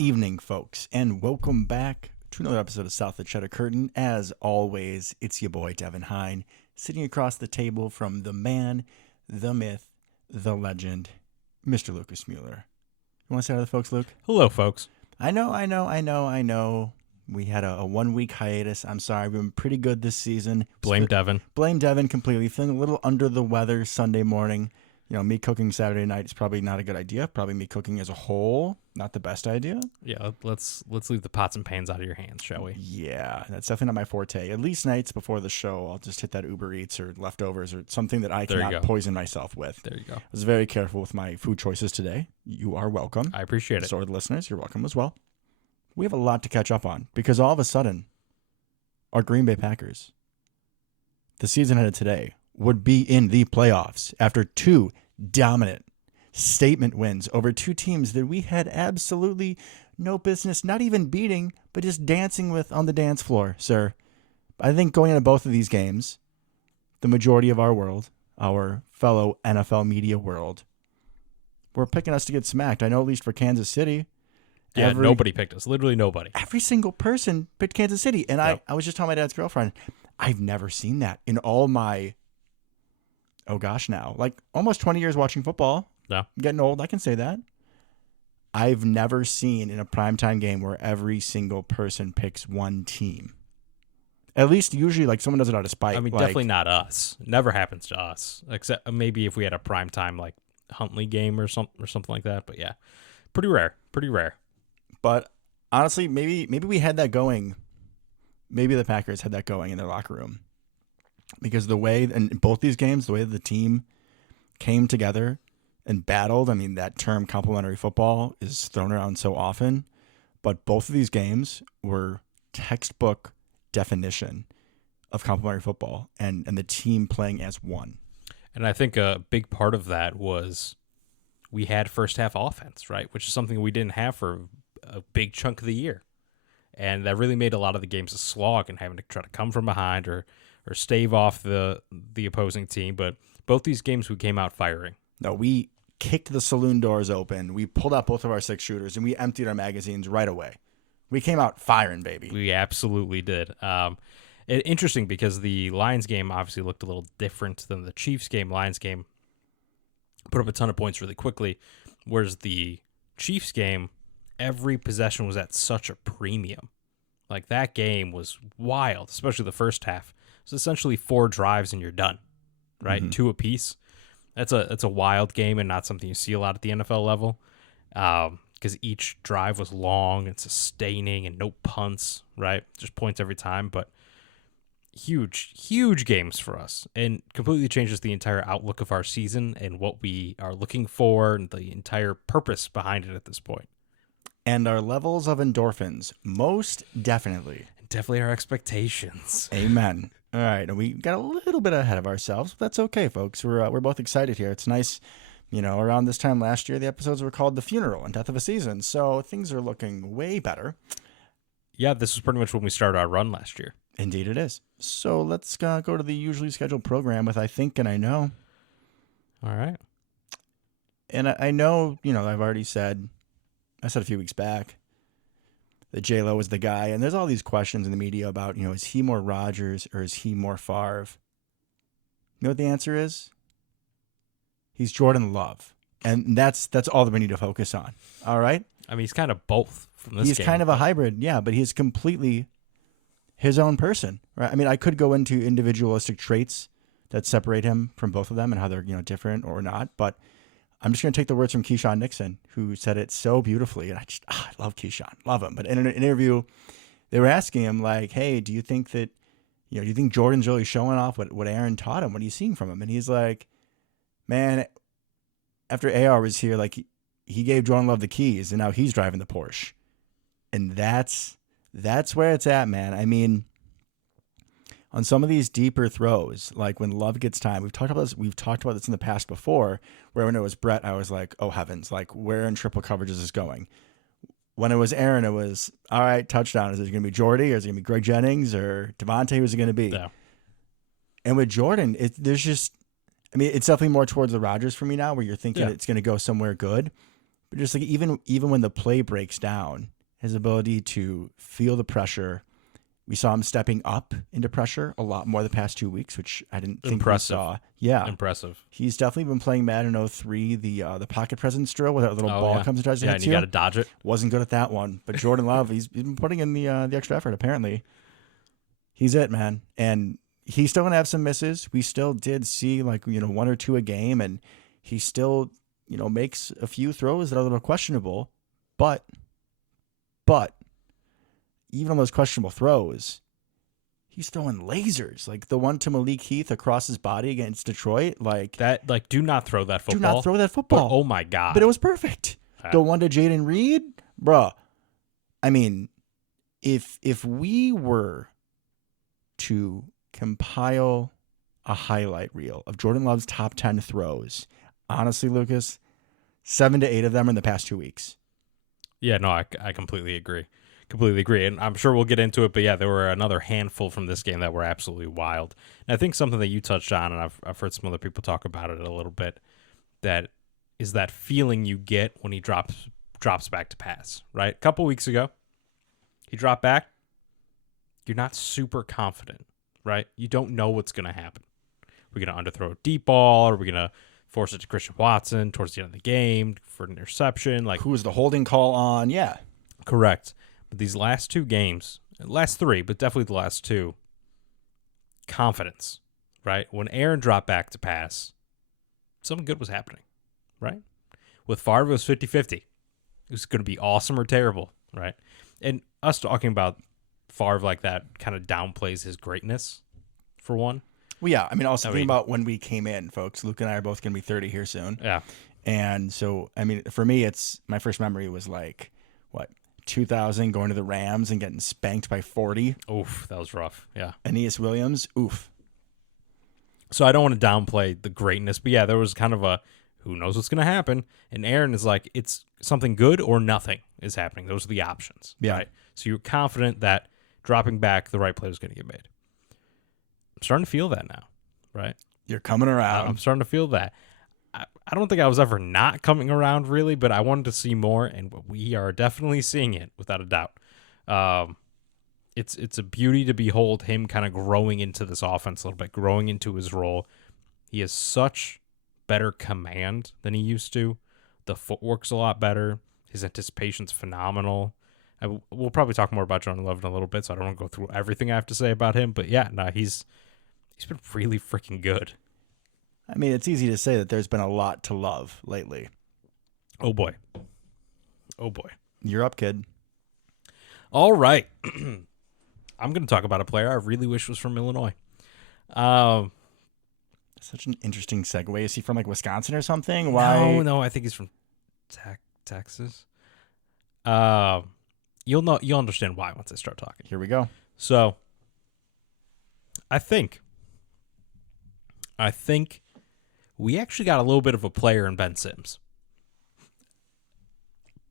evening, folks, and welcome back to another episode of South of the Cheddar Curtain. As always, it's your boy, Devin Hine, sitting across the table from the man, the myth, the legend, Mr. Lucas Mueller. You want to say hi to the folks, Luke? Hello, folks. I know. We had a 1 week hiatus. I'm sorry. We've been pretty good this season. Blame Devin. Blame Devin completely. Feeling a little under the weather Sunday morning. You know, me cooking Saturday night is probably not a good idea. Probably me cooking as a whole, not the best idea. Yeah, let's leave the pots and pans out of your hands, shall we? Yeah, that's definitely not my forte. At least nights before the show, I'll just hit that Uber Eats or leftovers or something that I cannot poison myself with. There you go. I was very careful with my food choices today. You are welcome. I appreciate it. So are the listeners. You're welcome as well. We have a lot to catch up on because all of a sudden, our Green Bay Packers, the season ended today, would be in the playoffs after two dominant statement wins over two teams that we had absolutely no business not even beating, but just dancing with on the dance floor, sir. I think going into both of these games, the majority of our world, our fellow NFL media world, were picking us to get smacked. I know at least for Kansas City. Yeah, nobody picked us. Literally nobody. Every single person picked Kansas City. And Yep. I was just telling my dad's girlfriend, I've never seen that in all my, now, like almost 20 years watching football. Yeah. I'm getting old, I can say that. I've never seen in a primetime game where every single person picks one team. At least usually like someone does it out of spite. I mean, definitely not us. Never happens to us, except maybe if we had a primetime like Huntley game or something like that. But yeah, pretty rare. But honestly, maybe we had that going. Maybe the Packers had that going in their locker room. Because the way, in both these games, the way the team came together and battled, I mean, that term complementary football is thrown around so often, but both of these games were textbook definition of complementary football and the team playing as one. And I think a big part of that was we had first half offense, right? Which is something we didn't have for a big chunk of the year. And that really made a lot of the games a slog and having to try to come from behind or stave off the opposing team. But both these games we came out firing. No, we kicked the saloon doors open. We pulled out both of our 6-shooters and we emptied our magazines right away. We came out firing, baby. We absolutely did. Interesting because the Lions game obviously looked a little different than the Chiefs game. Lions game put up a ton of points really quickly, whereas the Chiefs game, every possession was at such a premium. Like that game was wild, especially the first half. It's essentially 4 drives and you're done, right? Mm-hmm. 2 apiece. That's a wild game and not something you see a lot at the NFL level, because each drive was long and sustaining and no punts, right? Just points every time, but huge games for us and completely changes the entire outlook of our season and what we are looking for and the entire purpose behind it at this point. And our levels of endorphins, most definitely. Definitely our expectations. Amen. All right, and we got a little bit ahead of ourselves. But that's okay, folks. We're both excited here. It's nice, around this time last year, the episodes were called The Funeral and Death of a Season, so things are looking way better. Yeah, this was pretty much when we started our run last year. Indeed it is. So let's go to the usually scheduled program with I Think and I Know. All right. And I know, I've already said, I said a few weeks back, that J-Lo is the guy. And there's all these questions in the media about, is he more Rodgers or is he more Favre? You know what the answer is? He's Jordan Love. And that's all that we need to focus on. All right? I mean, he's kind of both from this game. He's kind of a hybrid, yeah, but he's completely his own person, right? I mean, I could go into individualistic traits that separate him from both of them and how they're, different or not, but I'm just going to take the words from Keyshawn Nixon, who said it so beautifully. And I love Keyshawn, love him. But in an interview, they were asking him like, hey, do you think that, do you think Jordan's really showing off what Aaron taught him? What are you seeing from him? And he's like, man, after AR was here, like he gave Jordan Love the keys and now he's driving the Porsche. And that's where it's at, man. I mean, on some of these deeper throws, like when Love gets time, we've talked about this in the past before, where when it was Brett, I was like, oh heavens, like where in triple coverage is this going? When it was Aaron, it was, all right, touchdown. Is it going to be Jordy or is it going to be Greg Jennings or Devontae? Who's it going to be? Yeah. And with Jordan, it's definitely more towards the Rodgers for me now, where you're thinking it's going to go somewhere good. But just like even when the play breaks down, his ability to feel the pressure. We saw him stepping up into pressure a lot more the past 2 weeks, which I didn't think we saw. Yeah. Impressive. He's definitely been playing Madden 03, the pocket presence drill where that little ball comes and tries to hit and you. You got to dodge it. Wasn't good at that one. But Jordan Love, he's been putting in the extra effort, apparently. He's it, man. And he's still going to have some misses. We still did see like, one or two a game, and he still, makes a few throws that are a little questionable. But even on those questionable throws, he's throwing lasers. Like the one to Malik Heath across his body against Detroit. Like that. Like, do not throw that football. Do not throw that football. But, oh my God! But it was perfect. The one to Jaden Reed, bruh. I mean, if we were to compile a highlight reel of Jordan Love's top 10 throws, honestly, Lucas, 7 to 8 of them are in the past 2 weeks. Yeah, no, I completely agree. Completely agree. And I'm sure we'll get into it, but yeah, there were another handful from this game that were absolutely wild. And I think something that you touched on, and I've heard some other people talk about it a little bit, that is that feeling you get when he drops back to pass, right? A couple weeks ago, he dropped back. You're not super confident, right? You don't know what's going to happen. We're going to underthrow a deep ball, or we're going to force it to Christian Watson towards the end of the game for an interception. Like, who was the holding call on? Yeah. Correct. But these last two games, last three, but definitely the last two, confidence, right? When Aaron dropped back to pass, something good was happening, right? With Favre, it was 50-50. It was going to be awesome or terrible, right? And us talking about Favre like that kind of downplays his greatness, for one. Well, yeah. I mean, also think about when we came in, folks. Luke and I are both going to be 30 here soon. Yeah. And so, I mean, for me, my first memory was like, 2000 going to the Rams and getting spanked by 40. Oof, that was rough. Yeah. Aeneas Williams. Oof. So I don't want to downplay the greatness, but yeah, there was kind of a who knows what's going to happen. And Aaron is like, it's something good or nothing is happening. Those are the options. Yeah. Right? So you're confident that dropping back, the right play is going to get made. I'm starting to feel that now, right? You're coming around. I'm starting to feel that. I don't think I was ever not coming around, really, but I wanted to see more, and we are definitely seeing it, without a doubt. It's a beauty to behold him kind of growing into this offense a little bit, growing into his role. He has such better command than he used to. The footwork's a lot better. His anticipation's phenomenal. We'll probably talk more about Jordan Love in a little bit, so I don't want to go through everything I have to say about him. But yeah, no, he's been really freaking good. I mean, it's easy to say that there's been a lot to love lately. Oh, boy. Oh, boy. You're up, kid. All right. I'm going to talk about a player I really wish was from Illinois. Such an interesting segue. Is he from, like, Wisconsin or something? Why? No, I think he's from Texas. You'll understand why once I start talking. Here we go. So, I think we actually got a little bit of a player in Ben Sims.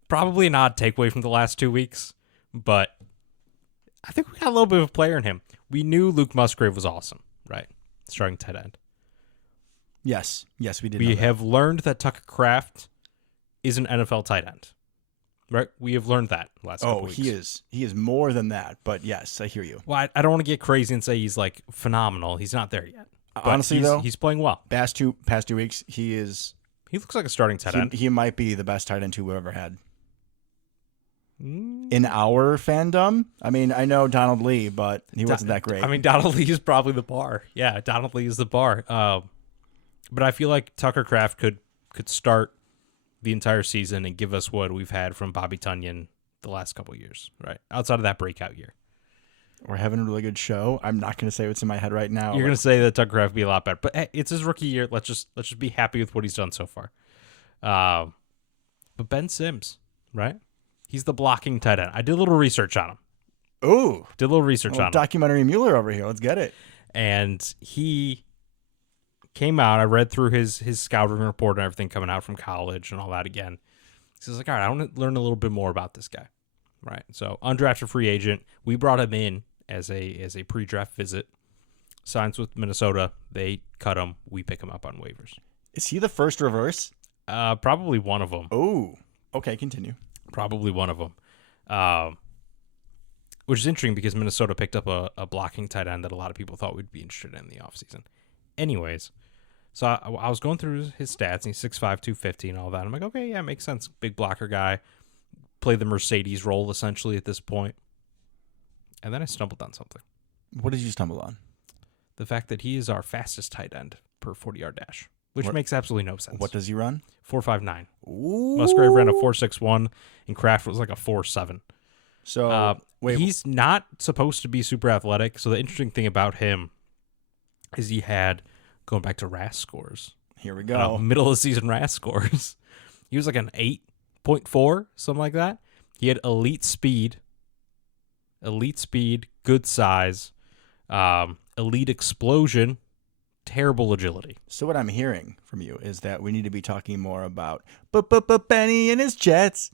Probably an odd takeaway from the last 2 weeks, but I think we got a little bit of a player in him. We knew Luke Musgrave was awesome, right? Starting tight end. Yes, we did. We have learned that Tucker Kraft is an NFL tight end, right? We have learned that last couple weeks. He is more than that, but yes, I hear you. Well, I don't want to get crazy and say he's like phenomenal. He's not there yet. But honestly, though, he's playing well. Past two weeks, he looks like a starting tight end. He might be the best tight end we've ever had. In our fandom, I mean, I know Donald Lee, but he wasn't that great. I mean, Donald Lee is probably the bar. Yeah, Donald Lee is the bar. But I feel like Tucker Kraft could start the entire season and give us what we've had from Bobby Tunyon the last couple of years, right? Outside of that breakout year. We're having a really good show. I'm not going to say what's in my head right now. You're going to say that Tucker Kraft would be a lot better, but hey, it's his rookie year. Let's just be happy with what he's done so far. But Ben Sims, right? He's the blocking tight end. I did a little research on him. Ooh, did a little research on him. Documentary Mueller over here. Let's get it. And he came out. I read through his scouting report and everything coming out from college and all that again. He's like, all right, I want to learn a little bit more about this guy. Right. So undrafted free agent. We brought him in as a pre-draft visit. Signs with Minnesota. They cut him. We pick him up on waivers. Is he the first reverse? Probably one of them. Oh. Okay, continue. Probably one of them. Which is interesting because Minnesota picked up a blocking tight end that a lot of people thought we'd be interested in the offseason. Anyways, so I was going through his stats, and he's 6'5", 250 and all that. I'm like, okay, yeah, makes sense. Big blocker guy. Play the Mercedes role, essentially, at this point. And then I stumbled on something. What did you stumble on? The fact that he is our fastest tight end per 40-yard dash, which What? makes absolutely no sense. What does he run? 4.59. Ooh. Musgrave ran a 4.61, and Kraft was like a 4.7. So, wait. He's not supposed to be super athletic. So the interesting thing about him is he had, going back to RAS scores, Here we go. middle of the season RAS scores, he was like an 8.4, something like that. He had elite speed, good size, elite explosion, terrible agility. So what I'm hearing from you is that we need to be talking more about Benny and his Jets.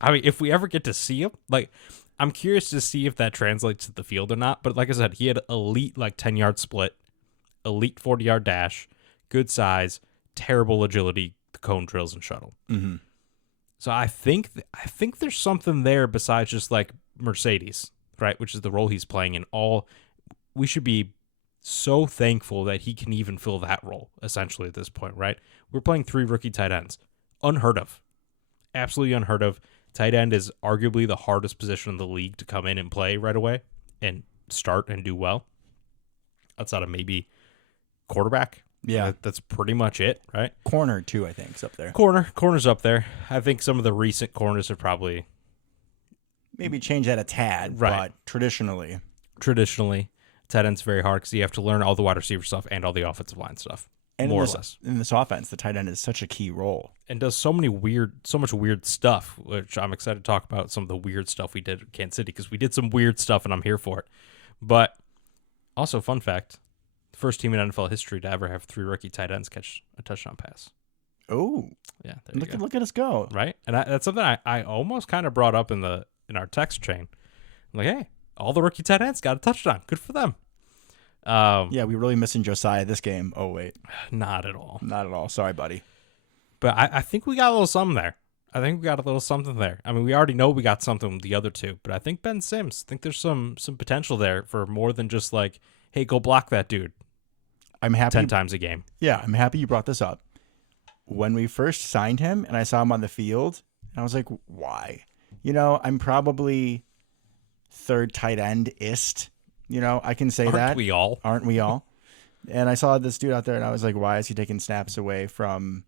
I mean, if we ever get to see him, like, I'm curious to see if that translates to the field or not. But like I said, he had elite, like, 10-yard split, elite 40-yard dash, good size, terrible agility, the cone drills and shuttle. Mm-hmm. So I think there's something there besides just, like, Mercedes, right, which is the role he's playing in. We should be so thankful that he can even fill that role, essentially, at this point, right? We're playing 3 rookie tight ends. Unheard of. Absolutely unheard of. Tight end is arguably the hardest position in the league to come in and play right away and start and do well. Outside of maybe quarterback. Yeah. That's pretty much it, right? Corner, too, I think, is up there. Corner's up there. I think some of the recent corners are probably... Maybe change that a tad, Right. But traditionally, tight end's very hard because you have to learn all the wide receiver stuff and all the offensive line stuff, and more in or less. In this offense, the tight end is such a key role. And does so much weird stuff, which I'm excited to talk about some of the weird stuff we did at Kansas City because we did some weird stuff and I'm here for it. But also, fun fact, the first team in NFL history to ever have 3 rookie tight ends catch a touchdown pass. Oh, Yeah, there you go. look at us go. Right? And that's something I almost kind of brought up in our text chain. I'm like, hey, all the rookie tight ends got a touchdown. Good for them. Yeah, we really missing Josiah this game. Oh, wait. Not at all. Not at all. Sorry, buddy. But I think we got a little something there. I mean, we already know we got something with the other two, but I think Ben Sims, I think there's some potential there for more than just like, hey, go block that dude I'm happy 10 times a game. Yeah, I'm happy you brought this up. When we first signed him and I saw him on the field, I was like, why? I'm probably third tight end-ist. I can say that. Aren't we all? Aren't we all? And I saw this dude out there, and I was like, why is he taking snaps away from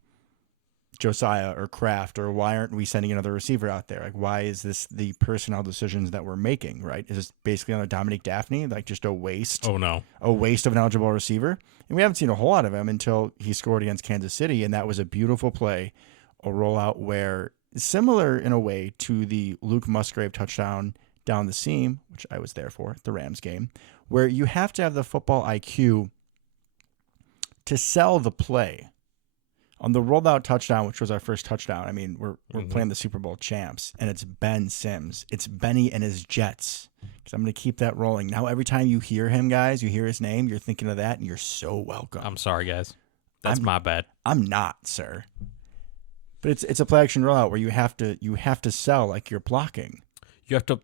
Josiah or Kraft, or why aren't we sending another receiver out there? Like, why is this the personnel decisions that we're making, right? Is this basically on Dominique Daphne, like just a waste? Oh, no. A waste of an eligible receiver? And we haven't seen a whole lot of him until he scored against Kansas City, and that was a beautiful play, a rollout where, similar in a way to the Luke Musgrave touchdown down the seam, which I was there for, the Rams game, where you have to have the football IQ to sell the play. On the rolled out touchdown, which was our first touchdown, I mean, we're playing the Super Bowl champs, and it's Ben Sims. It's Benny and his Jets. Because I'm going to keep that rolling. Now, every time you hear him, guys, you hear his name, you're thinking of that, and you're so welcome. I'm sorry, guys. That's my bad. I'm not, sir. But it's a play action rollout where you have to sell like you're blocking. You have to,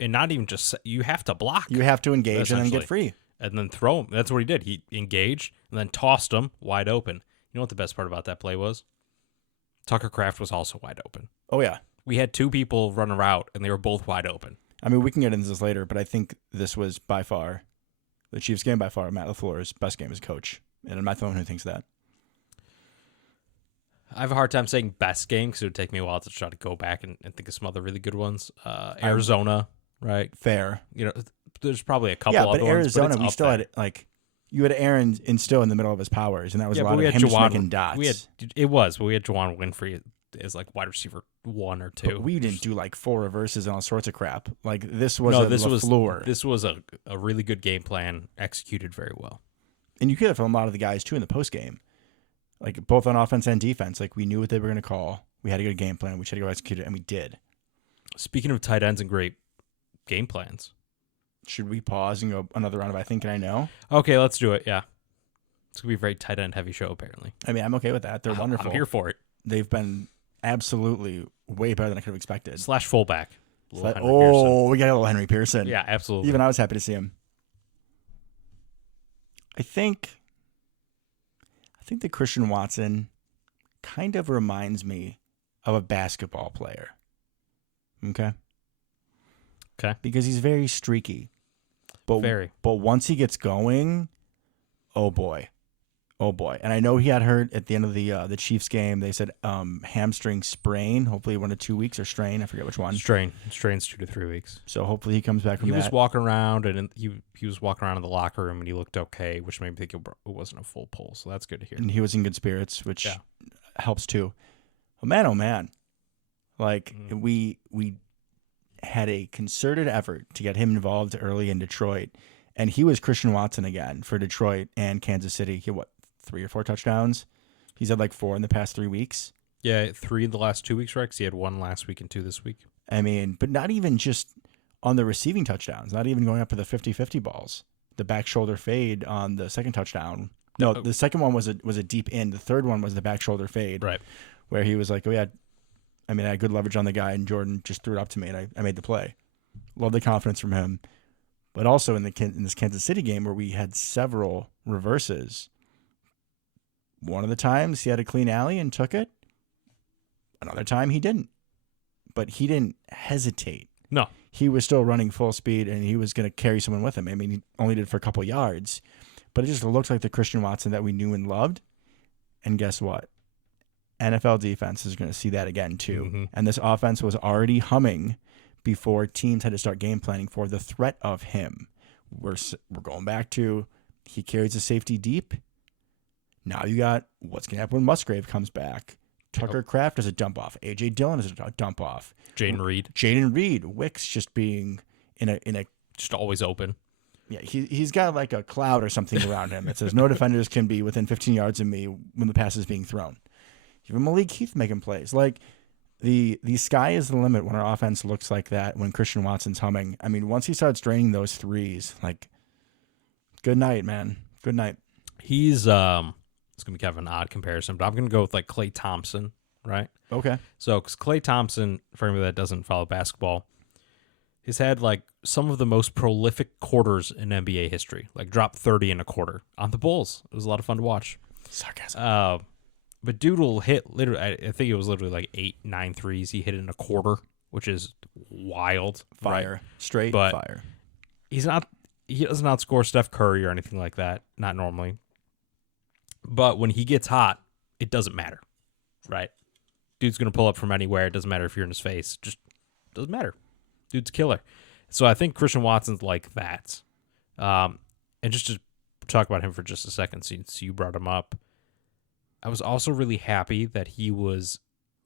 and not even just, you have to block. You have to engage and then get free. And then throw him. That's what he did. He engaged and then tossed him wide open. You know what the best part about that play was? Tucker Kraft was also wide open. Oh, yeah. We had 2 people run a route, and they were both wide open. I mean, we can get into this later, but I think this was by far, the Chiefs game by far, Matt LaFleur's best game as a coach. And I'm not the one who thinks that. I have a hard time saying best game because it would take me a while to try to go back and think of some other really good ones. Arizona, right? Fair. There's probably a couple other other ones. Yeah, but Arizona, ones, we still had, like, you had Aaron still in the middle of his powers, and that was a lot of him just making dots. We had Juwan Winfrey as, like, wide receiver 1 or 2. But we didn't do, like, 4 reverses and all sorts of crap. Like, this was LaFleur. This was a really good game plan, executed very well. And you could have from a lot of the guys, too, in the postgame. Like, both on offense and defense. Like, we knew what they were going to call. We had a good game plan. We should go execute it, and we did. Speaking of tight ends and great game plans. Should we pause and go another round of I Think and I Know? Okay, let's do it, yeah. It's going to be a very tight end heavy show, apparently. I mean, I'm okay with that. They're wonderful. I'm here for it. They've been absolutely way better than I could have expected. Slash fullback. So Henry Pearson. we got a little Henry Pearson. Yeah, absolutely. Even I was happy to see him. I think that Christian Watson kind of reminds me of a basketball player. Okay? Okay. Because he's very streaky. But Very. But once he gets going, oh boy. Oh boy. And I know he had hurt at the end of the Chiefs game. They said hamstring sprain, hopefully 1 to 2 weeks, or strain, I forget which one. Strain's 2 to 3 weeks. So hopefully he comes back from He that. was walking around, and he was walking around in the locker room, and he looked okay, which made me think it wasn't a full pull. So that's good to hear. And he was in good spirits, which Yeah. helps too. Oh man. Like we had a concerted effort to get him involved early in Detroit, and he was Christian Watson again for Detroit and Kansas City. He had 3 or 4 touchdowns. He's had like 4 in the past 3 weeks. Yeah, 3 in the last 2 weeks, right? 'Cause he had 1 last week and 2 this week. I mean, but not even just on the receiving touchdowns, not even going up for the 50-50 balls. The back shoulder fade on the second touchdown. No, the second one was a deep in. The third one was the back shoulder fade. Right. Where he was like, oh yeah, I had good leverage on the guy, and Jordan just threw it up to me, and I made the play. Love the confidence from him. But also in this Kansas City game where we had several reverses. One of the times he had a clean alley and took it. Another time he didn't. But he didn't hesitate. No. He was still running full speed, and he was going to carry someone with him. I mean, he only did it for a couple yards. But it just looked like the Christian Watson that we knew and loved. And guess what? NFL defense is going to see that again too. Mm-hmm. And this offense was already humming before teams had to start game planning for the threat of him. We're going back to he carries a safety deep. Now you got what's going to happen when Musgrave comes back. Tucker Kraft is a dump off. A.J. Dillon is a dump off. Jaden Reed. Wicks just being in a just always open. Yeah, he's got like a cloud or something around him. It says no defenders can be within 15 yards of me when the pass is being thrown. Even Malik Heath making plays. Like the sky is the limit when our offense looks like that, when Christian Watson's humming. I mean, once he starts draining those threes, like, good night, man. Good night. He's it's gonna be kind of an odd comparison, but I'm gonna go with like Klay Thompson, right? Okay. So, because Klay Thompson, for anybody that doesn't follow basketball, he's had like some of the most prolific quarters in NBA history. Like dropped 30 in a quarter on the Bulls. It was a lot of fun to watch. Sarcasm. But dude will hit literally. I think it was literally like 8-9 threes he hit in a quarter, which is wild. Fire. Right? Straight But fire. He doesn't outscore Steph Curry or anything like that. Not normally. But when he gets hot, it doesn't matter, right? Dude's going to pull up from anywhere. It doesn't matter if you're in his face. Just doesn't matter. Dude's killer. So I think Christian Watson's like that. And just to talk about him for just a second, since you brought him up, I was also really happy that he was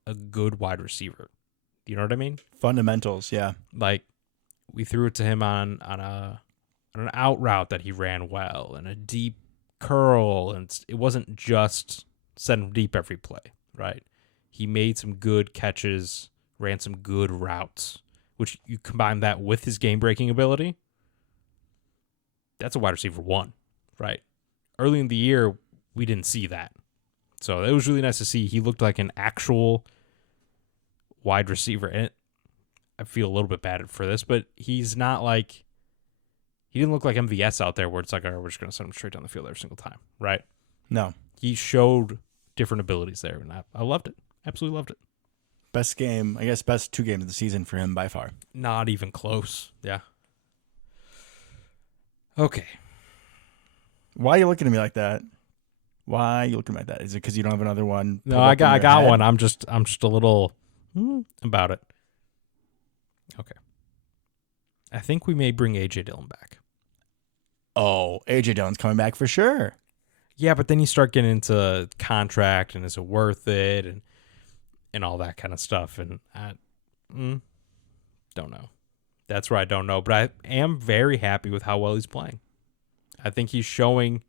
a good wide receiver. You know what I mean? Fundamentals, yeah. Like, we threw it to him on an out route that he ran well, and a deep curl, and it wasn't just send him deep every play, right? He made some good catches, ran some good routes, which you combine that with his game-breaking ability, that's a wide receiver 1, right? Early in the year, we didn't see that. So it was really nice to see. He looked like an actual wide receiver. And I feel a little bit bad for this, but he's not like, he didn't look like MVS out there where it's like, all right, we're just going to send him straight down the field every single time, right? No. He showed different abilities there, and I loved it. Absolutely loved it. Best game, I guess, best 2 games of the season for him by far. Not even close. Yeah. Okay. Why are you looking at me like that? Why are you looking at me like that? Is it because you don't have another one? No, I got one. I'm just a little about it. Okay. I think we may bring A.J. Dillon back. Oh, A.J. Dillon's coming back for sure. Yeah, but then you start getting into contract and is it worth it and all that kind of stuff. And I don't know. That's where I don't know. But I am very happy with how well he's playing. I think he's showing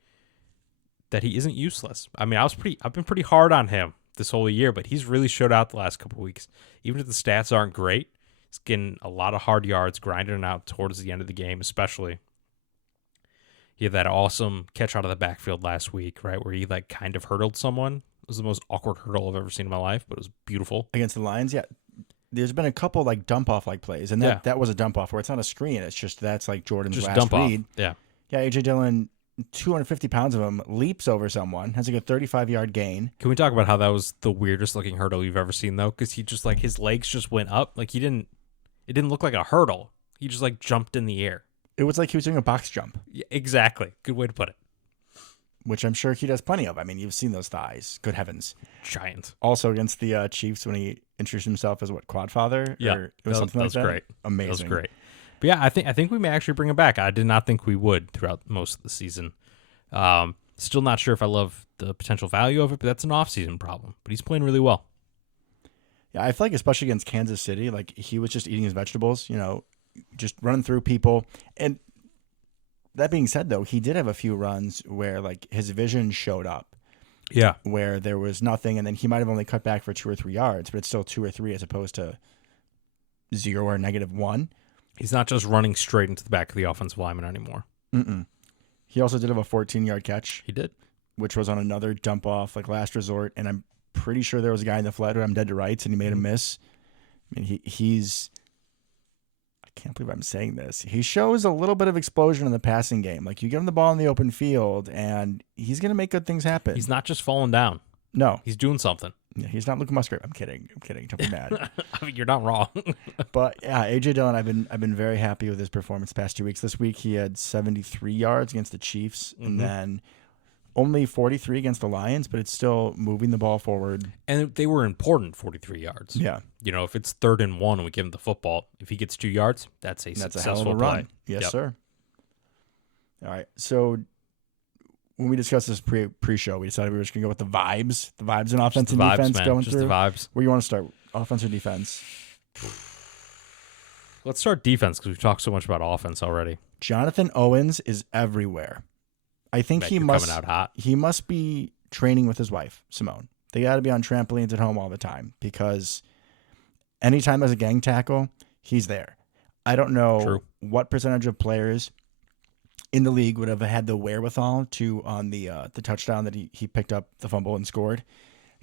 that he isn't useless. I mean, I've been pretty hard on him this whole year, but he's really showed out the last couple of weeks. Even if the stats aren't great, he's getting a lot of hard yards, grinding it out towards the end of the game, especially. He had that awesome catch out of the backfield last week, right, where he like kind of hurdled someone It was the most awkward hurdle I've ever seen in my life, but it was beautiful. Against the Lions, yeah. There's been a couple like dump off like plays, and that was a dump off where it's not a screen. It's just that's like Jordan's Just last dump read. off. Yeah. Yeah, AJ Dillon, 250 pounds of him, leaps over someone, has like a 35-yard gain. Can we talk about how that was the weirdest looking hurdle you've ever seen though? Because he just like his legs just went up. Like it didn't look like a hurdle. He just like jumped in the air. It was like he was doing a box jump. Yeah, exactly. Good way to put it. Which I'm sure he does plenty of. I mean, you've seen those thighs. Good heavens. Giant. Also against the Chiefs when he introduced himself as quad father? Yeah. Or it was something like that. That was great. Amazing. That was great. But yeah, I think we may actually bring him back. I did not think we would throughout most of the season. Still not sure if I love the potential value of it, but that's an off-season problem. But he's playing really well. Yeah, I feel like especially against Kansas City, like he was just eating his vegetables, just running through people. And that being said, though, he did have a few runs where like his vision showed up. Yeah. Where there was nothing, and then he might have only cut back for 2 or 3 yards, but it's still 2 or 3 as opposed to 0 or -1. He's not just running straight into the back of the offensive lineman anymore. Mm-mm. He also did have a 14-yard catch. He did. Which was on another dump off, like last resort, and I'm pretty sure there was a guy in the flat who I'm dead to rights, and he made a miss. I mean, he's. I can't believe I'm saying this. He shows a little bit of explosion in the passing game. Like you give him the ball in the open field, and he's gonna make good things happen. He's not just falling down. No, he's doing something. Yeah, he's not Luke Musgrave. I'm kidding. Don't be mad. I mean, you're not wrong. But yeah, AJ Dillon, I've been very happy with his performance the past 2 weeks. This week he had 73 yards against the Chiefs, and then only 43 against the Lions, but it's still moving the ball forward. And they were important 43 yards. Yeah. If it's 3rd and 1 and we give him the football, if he gets 2 yards, that's a That's successful a hell of a play. run. Yes, sir. All right. So when we discussed this pre-show, we decided we were just going to go with the vibes in offense and defense man. going just through. the vibes. Where you want to start? Offense or defense? Let's start defense because we've talked so much about offense already. Jonathan Owens is everywhere. I think he must coming out hot. He must be training with his wife, Simone. They got to be on trampolines at home all the time because anytime there's a gang tackle, he's there. I don't know what percentage of players in the league would have had the wherewithal to on the touchdown that he picked up the fumble and scored.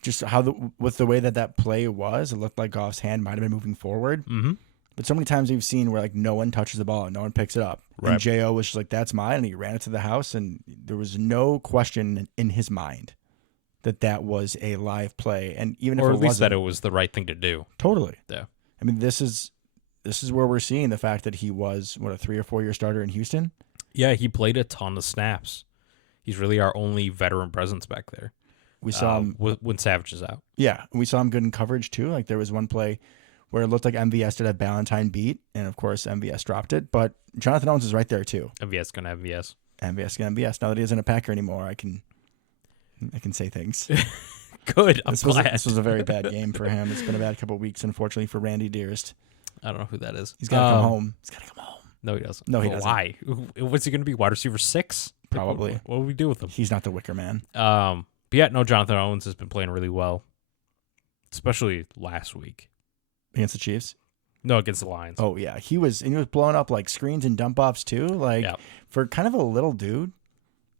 Just how with the way that play was, it looked like Goff's hand might have been moving forward. Mm-hmm. But so many times we've seen where like no one touches the ball and no one picks it up. Right. And J.O. was just like, that's mine. And he ran it to the house. And there was no question in his mind that was a live play. And even if it wasn't. Or at least that it was the right thing to do. Totally. Yeah. I mean, this is where we're seeing the fact that he was, a 3 or 4 year starter in Houston? Yeah, he played a ton of snaps. He's really our only veteran presence back there. We saw him. When Savage is out. Yeah. We saw him good in coverage too. Like there was one play where it looked like MVS did have Ballantyne beat, and of course MVS dropped it. But Jonathan Owens is right there too. MVS gonna MVS. MVS gonna MVS. Now that he isn't a Packer anymore, I can say things. Good. I'm glad. This was a very bad game for him. It's been a bad couple of weeks, unfortunately, for Randy Dearest. I don't know who that is. He's gotta come home. He's gotta come home. No, he doesn't. No, he doesn't. Why? What's he gonna be? Wide receiver 6? Probably. What do we do with him? He's not the Wicker Man. But yeah, no. Jonathan Owens has been playing really well, especially last week against the Chiefs. No, against the Lions. Oh yeah, he was blowing up like screens and dump offs too. Like for kind of a little dude,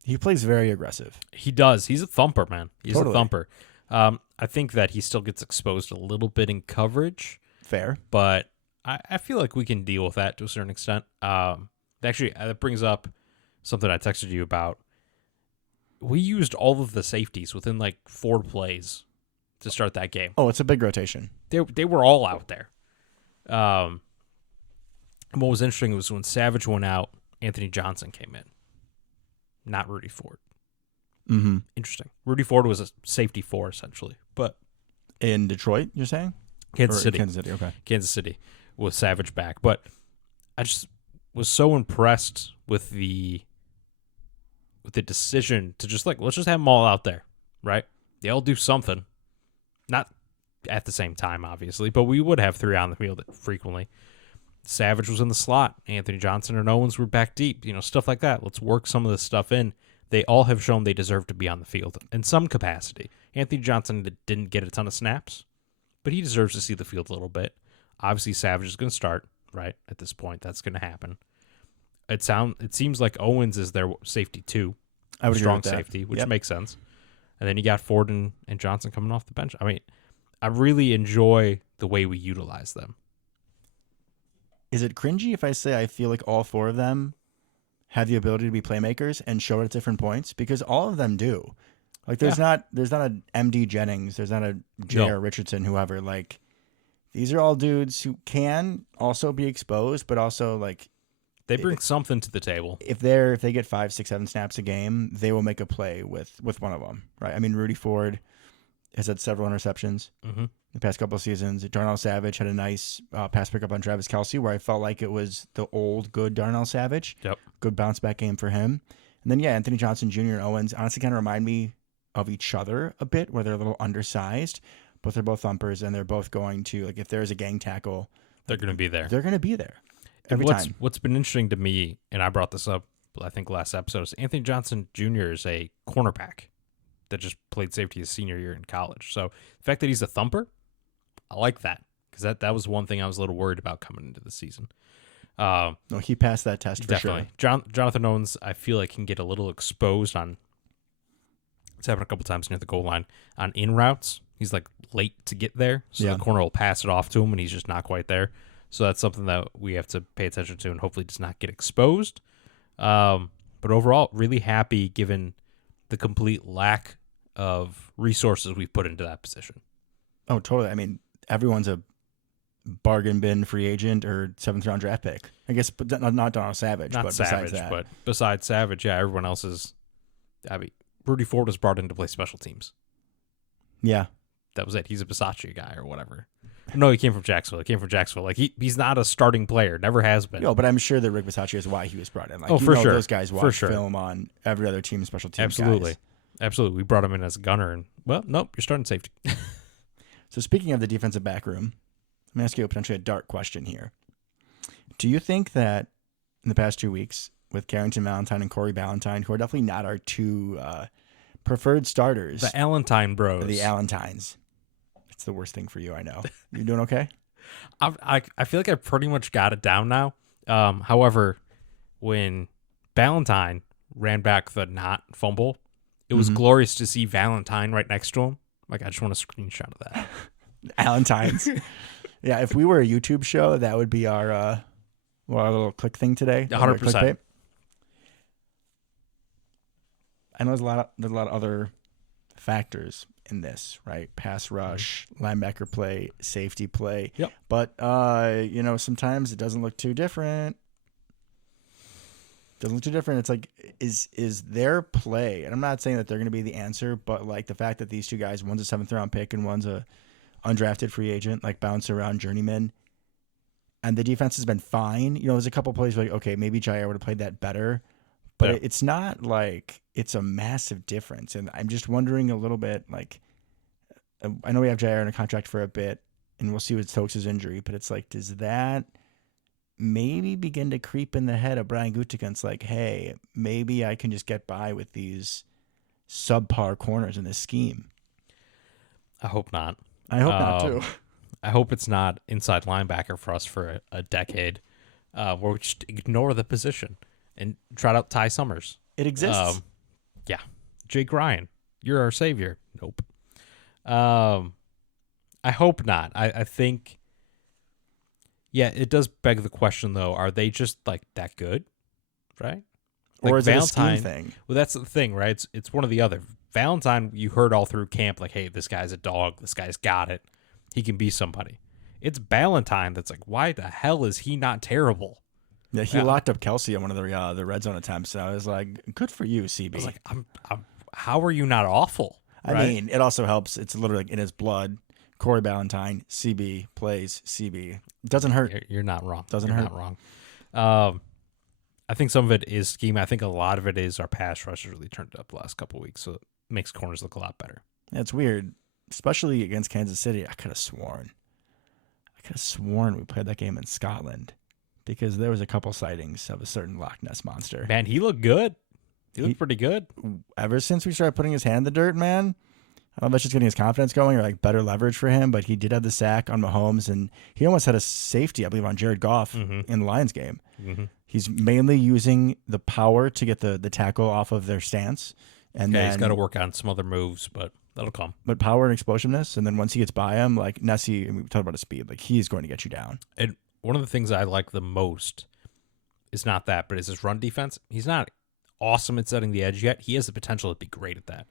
he plays very aggressive. He does. He's a thumper, man. He's totally. A thumper. I think that he still gets exposed a little bit in coverage. Fair, but I feel like we can deal with that to a certain extent. Actually, that brings up something I texted you about. We used all of the safeties within like 4 plays to start that game. Oh, it's a big rotation. They were all out there. And what was interesting was when Savage went out, Anthony Johnson came in. Not Rudy Ford. Mm-hmm. Interesting. Rudy Ford was a safety 4, essentially. But in Detroit, you're saying? Kansas City. Kansas City, okay. Kansas City with Savage back. But I just was so impressed with the decision to just let's just have them all out there, right? They all do something. Not at the same time, obviously, but we would have 3 on the field frequently. Savage was in the slot. Anthony Johnson and Owens were back deep. Stuff like that. Let's work some of this stuff in. They all have shown they deserve to be on the field in some capacity. Anthony Johnson didn't get a ton of snaps, but he deserves to see the field a little bit. Obviously, Savage is going to start, right? At this point, that's going to happen. It seems like Owens is their safety 2. I would strong agree with that. safety, which makes sense. And then you got Ford and Johnson coming off the bench. I mean, I really enjoy the way we utilize them. Is it cringy if I say I feel like all 4 of them have the ability to be playmakers and show it at different points? Because all of them do. Like there's not a MD Jennings, there's not a J.R. Richardson, whoever. Like these are all dudes who can also be exposed, but also like they bring something to the table. If they get 5, 6, 7 snaps a game, they will make a play with one of them, right? I mean, Rudy Ford has had several interceptions the past couple of seasons. Darnell Savage had a nice pass pickup on Travis Kelce, where I felt like it was the old good Darnell Savage. Yep, good bounce back game for him. And then Anthony Johnson Jr. and Owens honestly kind of remind me of each other a bit, where they're a little undersized, but they're both thumpers, and they're both going to, like, if there's a gang tackle, they're going to be there. They're going to be there every time. What's been interesting to me, and I brought this up, I think, last episode, is Anthony Johnson Jr. is a cornerback that just played safety his senior year in college. So the fact that he's a thumper, I like that, because that was one thing I was a little worried about coming into the season. No, he passed that test for definitely. Sure. Jonathan Owens, I feel like, can get a little exposed on. It's happened a couple times near the goal line on in routes. He's like late to get there, so the corner will pass it off to him, and he's just not quite there. So that's something that we have to pay attention to, and hopefully does not get exposed. But overall, really happy given the complete lack of resources we've put into that position. Oh, totally. I mean, everyone's a bargain bin free agent or 7th round draft pick. I guess, but not Donald Savage. Not but Savage, besides that. but besides Savage, everyone else is. I mean, Rudy Ford was brought in to play special teams. Yeah. That was it. He's a Bisaccia guy or whatever. No, he came from Jacksonville. Like he's not a starting player. Never has been. No, but I'm sure that Rick Bisaccia is why he was brought in. Like, for sure. Those guys watch film on every other team, special teams. Absolutely. Guys. Absolutely. We brought him in as a gunner, and, well, nope, you're starting safety. So speaking of the defensive back room, let me ask you potentially a dark question here. Do you think that in the past 2 weeks, with Carrington Valentine and Corey Ballantyne, who are definitely not our 2 preferred starters. The Allentine bros. The Allentines. It's the worst thing for you, I know. You doing okay? I feel like I pretty much got it down now. However, when Ballantyne ran back the not fumble, it was glorious to see Valentine right next to him. Like, I just want a screenshot of that. Allentines. Yeah, if we were a YouTube show, that would be our little click thing today. 100%. I know there's a lot of other factors in this, right? Pass rush, linebacker play, safety play. Yep. But sometimes it doesn't look too different. It's like, is their play, and I'm not saying that they're going to be the answer, but like the fact that these 2 guys, one's a 7th round pick and one's a undrafted free agent, like bounce around journeyman, and the defense has been fine. There's a couple plays where, like, okay, maybe Jair would have played that better, but it's not like it's a massive difference. And I'm just wondering a little bit, like, I know we have Jair in a contract for a bit, and we'll see with Stokes' injury, but it's like, does that maybe begin to creep in the head of Brian Gutekunst? Like, hey, maybe I can just get by with these subpar corners in this scheme. I hope not. I hope not, too. I hope it's not inside linebacker for us for a decade, where we just ignore the position and trot out Ty Summers. It exists. Yeah. Jake Ryan, you're our savior. Nope. I hope not. I think, it does beg the question, though. Are they just, like, that good? Right? Like, or is it a scheme thing? Well, that's the thing, right? It's one or the other. Valentine, you heard all through camp, like, hey, this guy's a dog. This guy's got it. He can be somebody. It's Ballantyne that's like, why the hell is he not terrible? Yeah, he locked up Kelce on one of the red zone attempts. And I was like, good for you, CB. I was like, how are you not awful? I mean, it also helps. It's literally like in his blood. Corey Ballantyne, CB, plays CB. It doesn't hurt. You're not wrong. Doesn't You're hurt. Not wrong. I think some of it is scheme. I think a lot of it is our pass rush has really turned it up the last couple of weeks, so it makes corners look a lot better. That's weird, especially against Kansas City. I could have sworn we played that game in Scotland because there was a couple sightings of a certain Loch Ness monster. Man, he looked good. He looked pretty good. Ever since we started putting his hand in the dirt, man, I don't know if that's just getting his confidence going or like better leverage for him, but he did have the sack on Mahomes, and he almost had a safety, I believe, on Jared Goff in the Lions game. Mm-hmm. He's mainly using the power to get the tackle off of their stance And Yeah, then he's got to work on some other moves, but that'll come. but power and explosiveness, and then once he gets by him, like Nessie, and we talked about his speed, like he is going to get you down. And one of the things I like the most is not that, but is his run defense. He's not awesome at setting the edge yet. He has the potential to be great at that.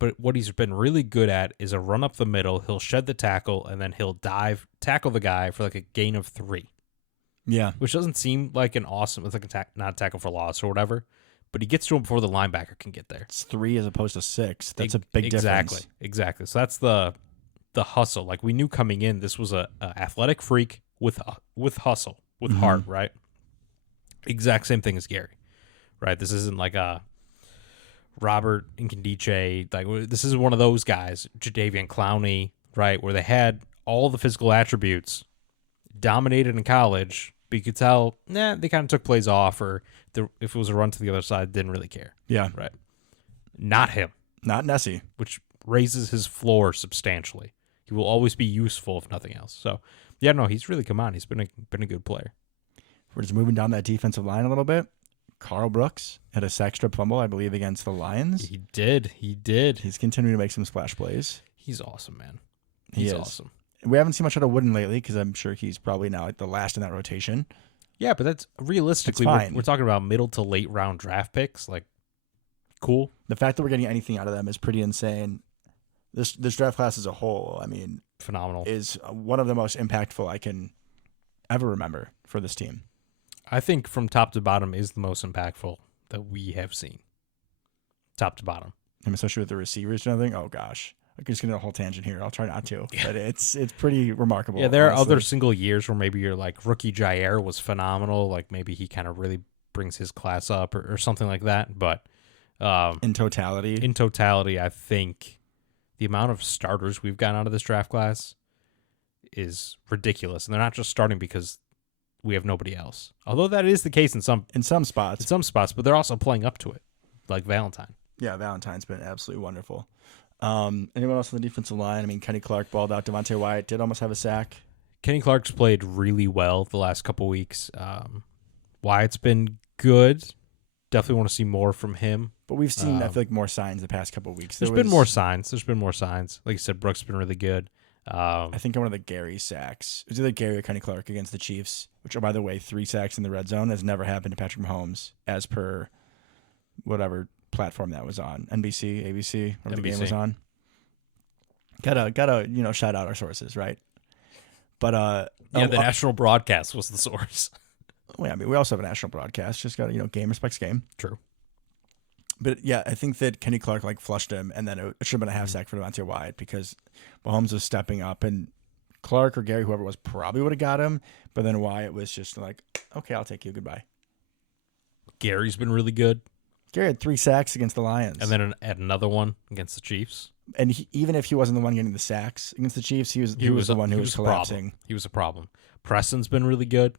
But what he's been really good at is a run up the middle. He'll shed the tackle, and then he'll tackle the guy for like a gain of 3. Yeah. Which doesn't seem like an awesome, it's like not a tackle for loss or whatever, but he gets to him before the linebacker can get there. It's 3 as opposed to 6. That's a big difference. Exactly. So that's the hustle. Like we knew coming in, this was a athletic freak with hustle, with heart, right? Exact same thing as Gary, right? This isn't like a Robert Nkemdiche. Like this is one of those guys, Jadeveon Clowney, right, where they had all the physical attributes, dominated in college. But you could tell, they kind of took plays off, or if it was a run to the other side, didn't really care. Yeah. Right. Not him. Not Nessie. Which raises his floor substantially. He will always be useful, if nothing else. So, yeah, no, he's really come on. He's been a good player. We're just moving down that defensive line a little bit. Carl Brooks had a sack strip fumble, I believe, against the Lions. He did. He's continuing to make some splash plays. He's awesome, man. He's awesome. We haven't seen much out of Wooden lately because I'm sure he's probably now like the last in that rotation. Yeah, but that's realistically, we're talking about middle to late round draft picks. Like, cool. The fact that we're getting anything out of them is pretty insane. This draft class as a whole, I mean, phenomenal. Is one of the most impactful I can ever remember for this team. I think from top to bottom is the most impactful that we have seen. Top to bottom. And especially with the receivers and everything. Oh, gosh. I'm just going to do a whole tangent here. I'll try not to. Yeah. But it's pretty remarkable. Yeah, there are other single years where maybe you're like, rookie Jair was phenomenal. Like maybe he kind of really brings his class up or something like that. But in totality, I think the amount of starters we've gotten out of this draft class is ridiculous. And they're not just starting because we have nobody else. Although that is the case in some spots. But they're also playing up to it, like Valentine. Yeah, Valentine's been absolutely wonderful. Anyone else on the defensive line? I mean, Kenny Clark balled out. Devontae Wyatt did almost have a sack. Kenny Clark's played really well the last couple weeks. Wyatt's been good. Definitely want to see more from him. But we've seen, I feel like, more signs the past couple of weeks. There's been more signs. Like you said, Brooks has been really good. I think one of the Gary sacks. It was either Gary or Kenny Clark against the Chiefs, which, oh, by the way, 3 sacks in the red zone has never happened to Patrick Mahomes, as per whatever platform that was on, NBC, ABC, whatever the game was on. Gotta shout out our sources, right? But the national broadcast was the source. Well, I mean, we also have a national broadcast. Just got game respects game. True. But yeah, I think that Kenny Clark flushed him, and then it should have been a half sack for Devontae Wyatt because Mahomes was stepping up, and Clark or Gary, whoever it was, probably would have got him. But then Wyatt was just like, okay, I'll take you. Goodbye. Gary's been really good. Gary had 3 sacks against the Lions. And then had another one against the Chiefs. And even if he wasn't the one getting the sacks against the Chiefs, he was the one who was collapsing. He was a problem. Preston's been really good.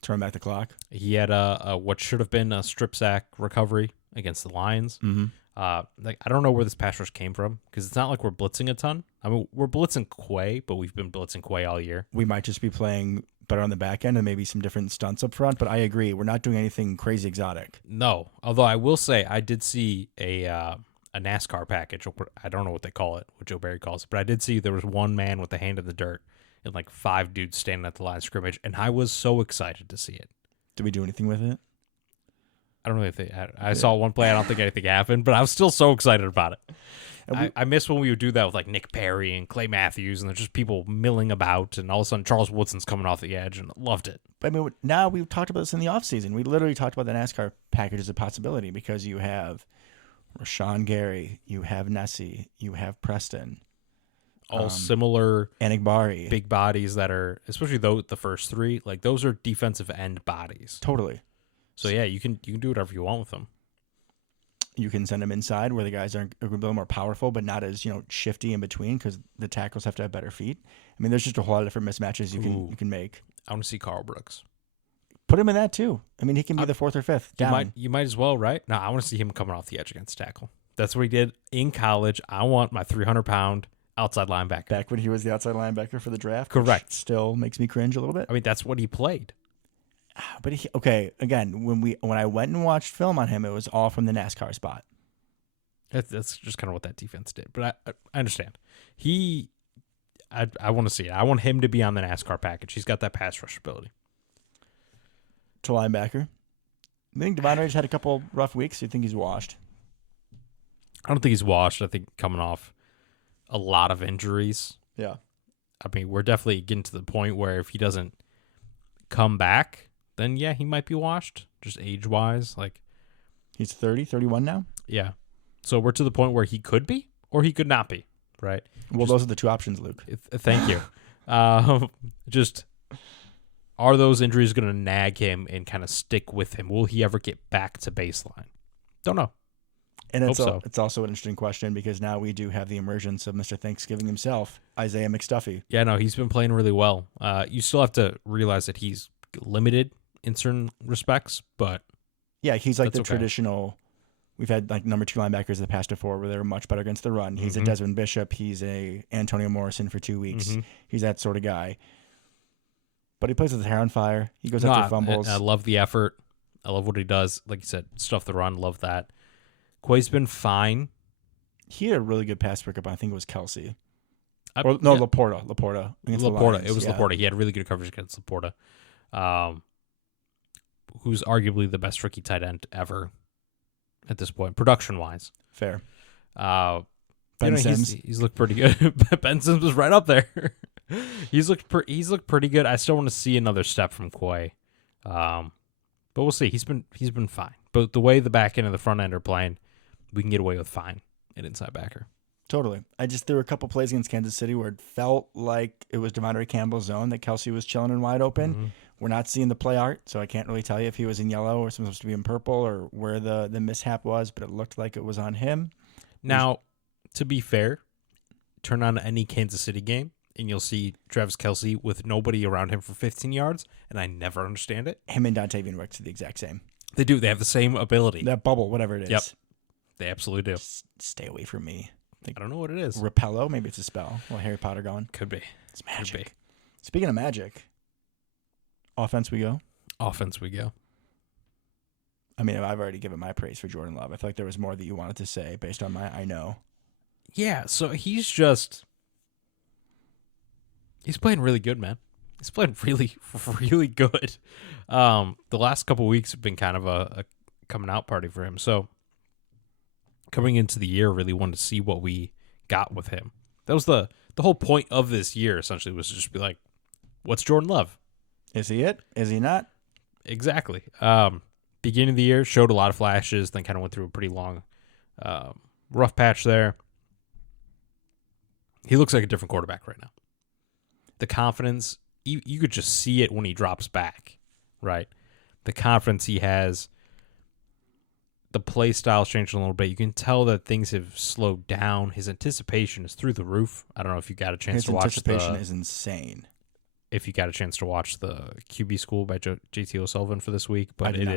Turn back the clock. He had a what should have been a strip sack recovery against the Lions. Mm-hmm. I don't know where this pass rush came from because it's not like we're blitzing a ton. I mean, we're blitzing Quay, but we've been blitzing Quay all year. We might just be playing better on the back end and maybe some different stunts up front, but I agree. We're not doing anything crazy exotic. No, although I will say I did see a NASCAR package. I don't know what they call it, what Joe Barry calls it, but I did see there was one man with a hand in the dirt and 5 dudes standing at the line of scrimmage, and I was so excited to see it. Did we do anything with it? I don't really think I saw one play. I don't think anything happened, but I was still so excited about it. I miss when we would do that with Nick Perry and Clay Matthews, and there's just people milling about, and all of a sudden Charles Woodson's coming off the edge, and loved it. But I mean, now we've talked about this in the offseason. We literally talked about the NASCAR package as a possibility because you have Rashawn Gary, you have Nessie, you have Preston. All similar Anigbari. Big bodies that are, especially the first 3, those are defensive end bodies. Totally. So yeah, you can do whatever you want with them. You can send them inside where the guys are a little more powerful, but not as shifty in between because the tackles have to have better feet. I mean, there's just a whole lot of different mismatches you can make. I want to see Carl Brooks. Put him in that too. I mean, he can be the 4th or 5th down. You might as well, right? No, I want to see him coming off the edge against tackle. That's what he did in college. I want my 300-pound outside linebacker. Back when he was the outside linebacker for the draft. Correct. Which still makes me cringe a little bit. I mean, that's what he played. But okay, again, when I went and watched film on him, it was all from the NASCAR spot. That's just kind of what that defense did. But I understand. I want to see it. I want him to be on the NASCAR package. He's got that pass rush ability. To linebacker. I think Devin Rage had a couple rough weeks. You think he's washed? I don't think he's washed. I think coming off a lot of injuries. Yeah. I mean, we're definitely getting to the point where if he doesn't come back, then yeah, he might be washed, just age-wise. Like, he's 30, 31 now? yeah. So we're to the point where he could be or he could not be, right? Well, those are the two options, Luke. Thank you. Just, are those injuries going to nag him and kind of stick with him? Will he ever get back to baseline? Don't know. And Hope so. It's also an interesting question because now we do have the emergence of Mr. Thanksgiving himself, Isaiah McStuffy. Yeah, no, he's been playing really well. You still have to realize that he's limited in certain respects, but yeah, he's like that's the okay. traditional. We've had like number 2 linebackers the past 4 where they're much better against the run. He's a Desmond Bishop. He's a Antonio Morrison for 2 weeks. He's that sort of guy. But he plays with his hair on fire. He goes after fumbles. I love the effort. I love what he does. Like you said, stuff the run. Love that. Quay's been fine. He had a really good pass pickup. I think it was Kelsey. Yeah. Laporta. Laporta. It was Laporta. He had really good coverage against Laporta, who's arguably the best rookie tight end ever at this point, production-wise. Fair. Ben Sims. He's looked pretty good. Ben Sims was right up there. He's looked pretty good. I still want to see another step from Quay. But we'll see. He's been fine. But the way the back end and the front end are playing, we can get away with fine at inside backer. Totally. There were a couple plays against Kansas City where it felt like it was Devondre Campbell's zone that Kelsey was chilling and wide open. We're not seeing the play art, so I can't really tell you if he was in yellow or supposed to be in purple or where the mishap was, but it looked like it was on him. Now, to be fair, turn on any Kansas City game, and you'll see Travis Kelce with nobody around him for 15 yards, and I never understand it. Him and Dontavian Wicks are the exact same. They do. They have the same ability. That bubble, whatever it is. Yep. They absolutely do. Just stay away from me. I don't know what it is. Repello, maybe it's a spell. A little Harry Potter going. Could be. It's magic. Could be. Speaking of magic, offense we go. Offense we go. I mean, I've already given my praise for Jordan Love. I feel like there was more that you wanted to say based on my I know. Yeah, so he's playing really good, man. He's playing really, really good. The last couple of weeks have been kind of a coming out party for him. So coming into the year, really wanted to see what we got with him. That was the whole point of this year, essentially, was to just be like, what's Jordan Love? Is he it? Is he not? Exactly. Beginning of the year, showed a lot of flashes, then kind of went through a pretty long, rough patch there. He looks like a different quarterback right now. The confidence, you could just see it when he drops back, right? The confidence he has, the play style's changed a little bit. You can tell that things have slowed down. His anticipation is through the roof. I don't know if you got a chance to watch His anticipation is insane. If you got a chance to watch the QB School by JT O'Sullivan for this week, but it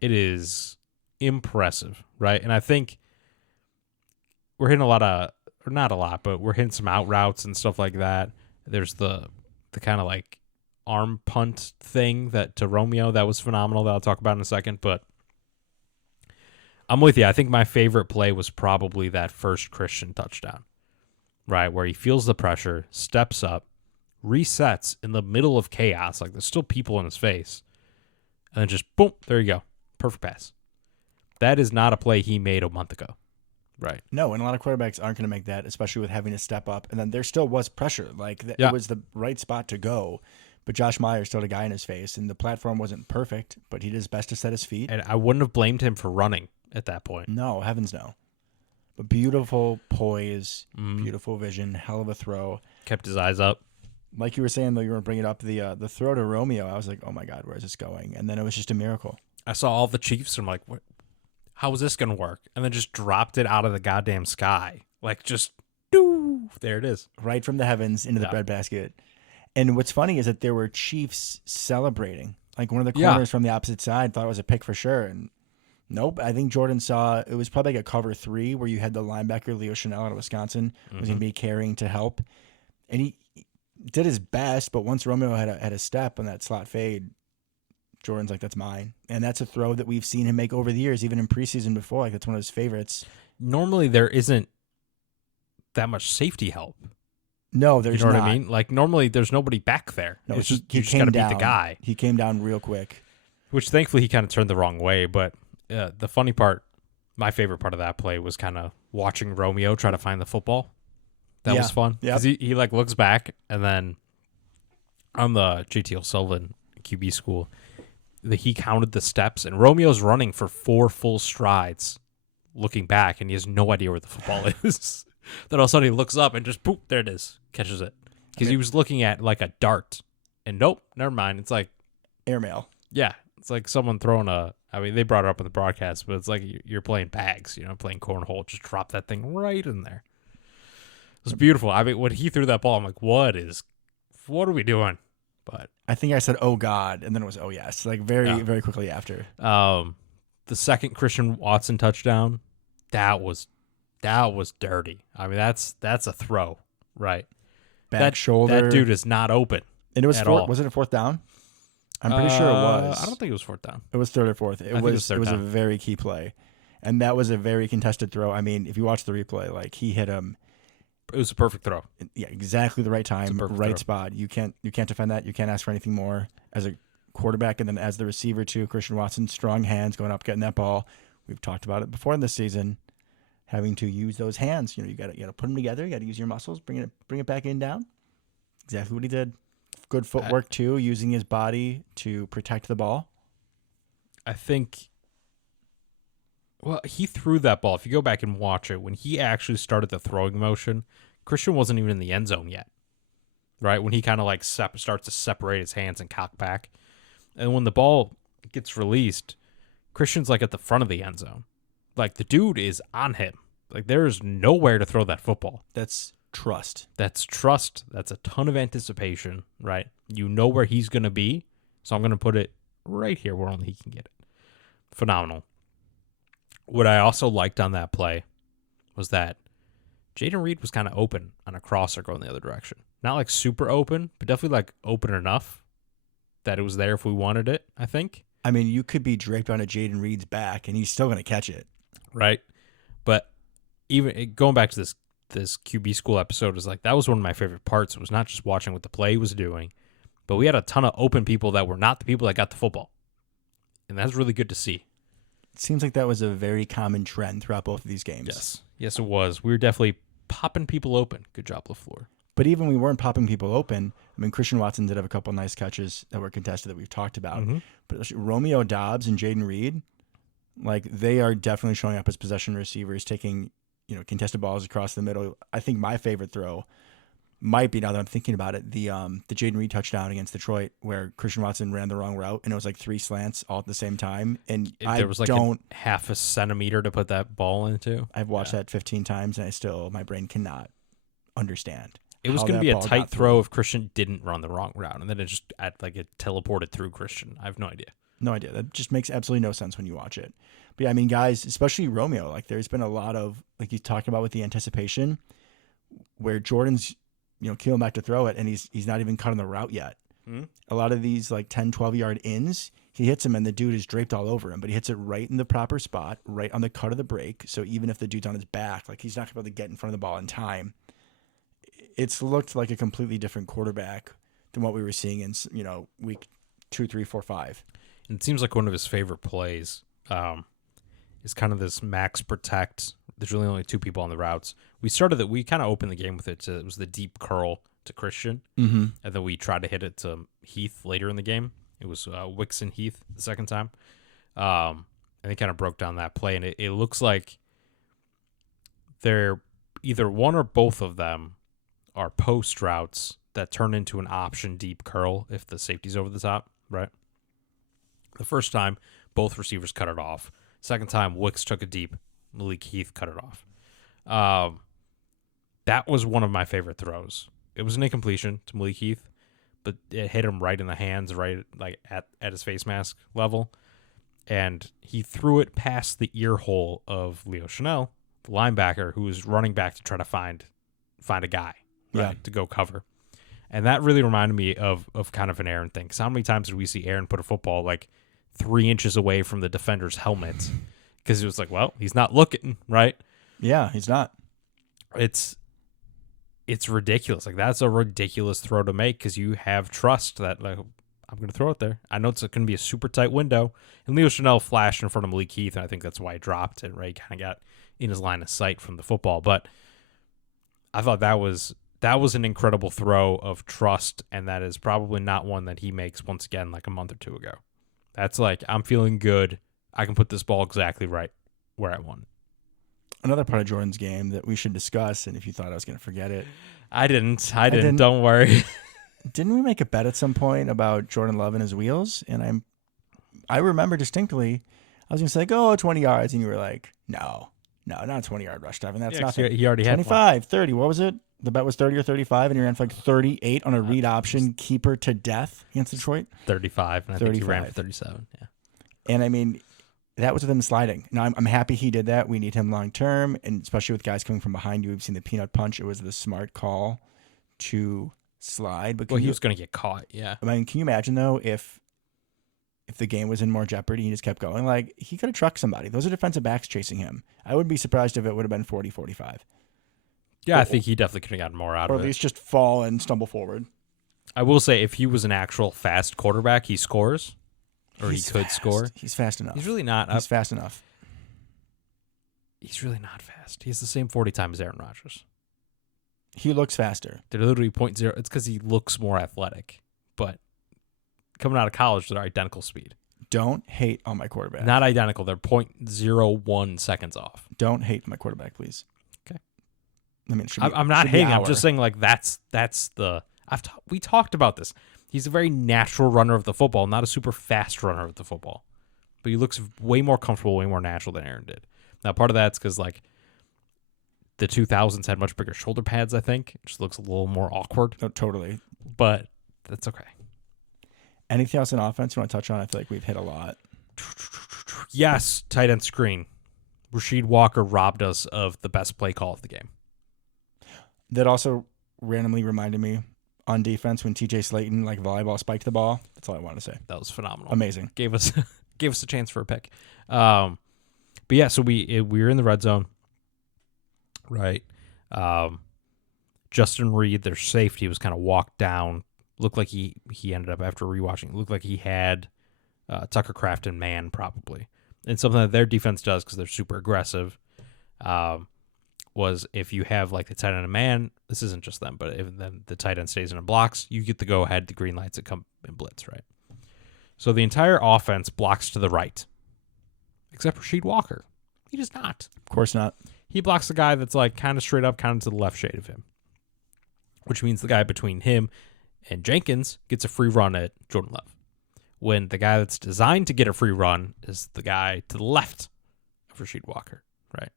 is impressive, right? And I think we're hitting not a lot, but we're hitting some out routes and stuff like that. There's the kind of like arm punt thing to Romeo that was phenomenal that I'll talk about in a second, but I'm with you. I think my favorite play was probably that first Christian touchdown, right? Where he feels the pressure, steps up, resets in the middle of chaos. Like there's still people in his face. And then just boom, there you go. Perfect pass. That is not a play he made a month ago. Right. No, and a lot of quarterbacks aren't going to make that, especially with having to step up. And then there still was pressure. Like it was the right spot to go. But Josh Myers still had a guy in his face, and the platform wasn't perfect, but he did his best to set his feet. And I wouldn't have blamed him for running at that point. No, heavens no. But beautiful poise, beautiful vision, hell of a throw. Kept his eyes up. Like you were saying, though, you were bringing up the throw to Romeo. I was like, oh my God, where is this going? And then it was just a miracle. I saw all the Chiefs, and I'm like, what? How is this going to work? And then just dropped it out of the goddamn sky. Like just, doo, there it is. Right from the heavens into the breadbasket. And what's funny is that there were Chiefs celebrating. Like one of the corners from the opposite side thought it was a pick for sure. And nope, I think Jordan saw, it was probably like a cover 3 where you had the linebacker Leo Chanel out of Wisconsin was going to be carrying to help. And he did his best, but once Romeo had a step on that slot fade, Jordan's like, that's mine. And that's a throw that we've seen him make over the years, even in preseason before. Like, that's one of his favorites. Normally, there isn't that much safety help. No, there's not. You know not. what I mean? Like, normally, there's nobody back there. No, it's he just, you just came got to beat down. the guy. He came down real quick. Which, thankfully, he kind of turned the wrong way. But the funny part, my favorite part of that play was kind of watching Romeo try to find the football. That was fun. Because he like, looks back, and then on the JT O'Sullivan QB school, he counted the steps, and Romeo's running for 4 full strides looking back, and he has no idea where the football is. Then all of a sudden he looks up and just, poop, there it is, catches it. Because he was looking at like a dart, and nope, never mind. It's like airmail. Yeah. It's like someone throwing they brought it up in the broadcast, but it's like you're playing bags, playing cornhole. Just drop that thing right in there. It was beautiful. I mean, when he threw that ball, I'm like, what are we doing? But I think I said, oh, God, and then it was, oh, yes, like very quickly after. The second Christian Watson touchdown, that was dirty. I mean, that's a throw, right? Back shoulder. That dude is not open. And it was was it a fourth down? I'm pretty sure it was. I don't think it was fourth down. It was third or fourth. It was a very key play. And that was a very contested throw. I mean, if you watch the replay, like he hit him. It was a perfect throw. Yeah, exactly the right time, right spot. You can't defend that. You can't ask for anything more as a quarterback, and then as the receiver too. Christian Watson, strong hands going up, getting that ball. We've talked about it before in this season, having to use those hands. You got to put them together. You got to use your muscles. Bring it back in down. Exactly what he did. Good footwork too, using his body to protect the ball. I think. Well, he threw that ball. If you go back and watch it, when he actually started the throwing motion, Christian wasn't even in the end zone yet, right? When he kind of like starts to separate his hands and cock back. And when the ball gets released, Christian's like at the front of the end zone. Like the dude is on him. Like there's nowhere to throw that football. That's trust. That's trust. That's a ton of anticipation, right? You know where he's going to be, so I'm going to put it right here where only he can get it. Phenomenal. What I also liked on that play was that Jaden Reed was kind of open on a crosser going the other direction. Not like super open, but definitely like open enough that it was there if we wanted it, I think. I mean, you could be draped on a Jaden Reed's back, and he's still going to catch it. Right. But even going back to this QB school episode, is like that was one of my favorite parts. It was not just watching what the play was doing, but we had a ton of open people that were not the people that got the football. And that's really good to see. It seems like that was a very common trend throughout both of these games. Yes, it was. We were definitely popping people open. Good job, LaFleur. But even we weren't popping people open. I mean, Christian Watson did have a couple nice catches that were contested that we've talked about. Mm-hmm. But Romeo Doubs and Jaden Reed, like they are definitely showing up as possession receivers, taking contested balls across the middle. I think my favorite throw might be, now that I'm thinking about it, the Jaden Reed touchdown against Detroit, where Christian Watson ran the wrong route, and it was like 3 slants all at the same time. And there was like half a centimeter to put that ball into. I've watched that 15 times, and my brain cannot understand. It was going to be a tight throw if Christian didn't run the wrong route, and then it teleported through Christian. I have no idea. No idea. That just makes absolutely no sense when you watch it. But yeah, I mean, guys, especially Romeo, like there's been a lot of, like you talked about with the anticipation, where Jordan's keeling back to throw it, and he's not even cutting the route yet. Mm-hmm. A lot of these like 10, 12-yard ins, he hits him, and the dude is draped all over him, but he hits it right in the proper spot, right on the cut of the break. So even if the dude's on his back, like he's not going to be able to get in front of the ball in time. It's looked like a completely different quarterback than what we were seeing in week 2, 3, 4, 5. And it seems like one of his favorite plays is kind of this max protect. There's really only 2 people on the routes. We kind of opened the game with it. It was the deep curl to Christian, mm-hmm. and then we tried to hit it to Heath later in the game. It was Wicks and Heath the second time. And they kind of broke down that play, and it looks like they're either one or both of them are post routes that turn into an option deep curl if the safety's over the top, right? The first time, both receivers cut it off. Second time, Wicks took it deep. Malik Heath cut it off. That was one of my favorite throws. It was an incompletion to Malik Heath, but it hit him right in the hands, right like at his face mask level. And he threw it past the ear hole of Leo Chanel, the linebacker, who was running back to try to find a guy, right, to go cover. And that really reminded me of kind of an Aaron thing. Because how many times did we see Aaron put a football like 3 inches away from the defender's helmet? Because it was like, well, he's not looking, right? Yeah, he's not. It's ridiculous. Like, that's a ridiculous throw to make because you have trust that, like, I'm going to throw it there. I know it's going to be a super tight window. And Leo Chanel flashed in front of Malik Heath, and I think that's why he dropped it, right? He kind of got in his line of sight from the football. But I thought that was an incredible throw of trust, and that is probably not one that he makes once again like a month or two ago. That's like, I'm feeling good. I can put this ball exactly right where I want it. Another part of Jordan's game that we should discuss, and if you thought I was going to forget it. I didn't. Don't worry. Didn't we make a bet at some point about Jordan Love and his wheels? And I remember distinctly, I was going to say, go 20 yards, and you were like, no, not a 20-yard rush, Devin. That's nothing. He already had 25, 30. What was it? The bet was 30 or 35, and he ran for like 38 on a read option keeper to death against Detroit. 35, and I think he ran for 37. Yeah. And I mean, that was with him sliding. Now, I'm happy he did that. We need him long term, and especially with guys coming from behind you. We've seen the peanut punch. It was the smart call to slide. But he was going to get caught, yeah. I mean, can you imagine, though, if the game was in more jeopardy, he just kept going? Like, he could have trucked somebody. Those are defensive backs chasing him. I wouldn't be surprised if it would have been 40, 45. Yeah, I think he definitely could have gotten more out of it. Or at least just fall and stumble forward. I will say, if he was an actual fast quarterback, he scores. Or he could score. He's fast enough. He's really not. He's fast enough. He's really not fast. He has the same 40 time as Aaron Rodgers. He looks faster. They're literally 0.0. It's because he looks more athletic. But coming out of college, they're identical speed. Don't hate on my quarterback. Not identical. They're 0.01 seconds off. Don't hate my quarterback, please. Okay. I mean, I'm not hating. I'm just saying, like, that's the. We talked about this. He's a very natural runner of the football, not a super fast runner of the football. But he looks way more comfortable, way more natural than Aaron did. Now, part of that's because, like, the 2000s had much bigger shoulder pads, I think. It just looks a little more awkward. Oh, totally. But that's okay. Anything else in offense you want to touch on? I feel like we've hit a lot. Yes, tight end screen. Rasheed Walker robbed us of the best play call of the game. That also randomly reminded me on defense when TJ Slayton, like, volleyball spiked the ball. That's all I want to say. That was phenomenal. Amazing. Gave us a chance for a pick. But yeah, so we were in the red zone, right? Justin Reed, their safety, was kind of walked down. Looked like he ended up, after rewatching, looked like he had Tucker Kraft in man probably. And something that their defense does, because they're super aggressive, was if you have, like, the tight end and man, this isn't just them, but if then the tight end stays in a blocks, you get to go ahead, the green lights that come in blitz, right? So the entire offense blocks to the right, except for Rasheed Walker. He does not. Of course not. He blocks the guy that's, like, kind of straight up, kind of to the left shade of him, which means the guy between him and Jenkins gets a free run at Jordan Love, when the guy that's designed to get a free run is the guy to the left of Rasheed Walker, right?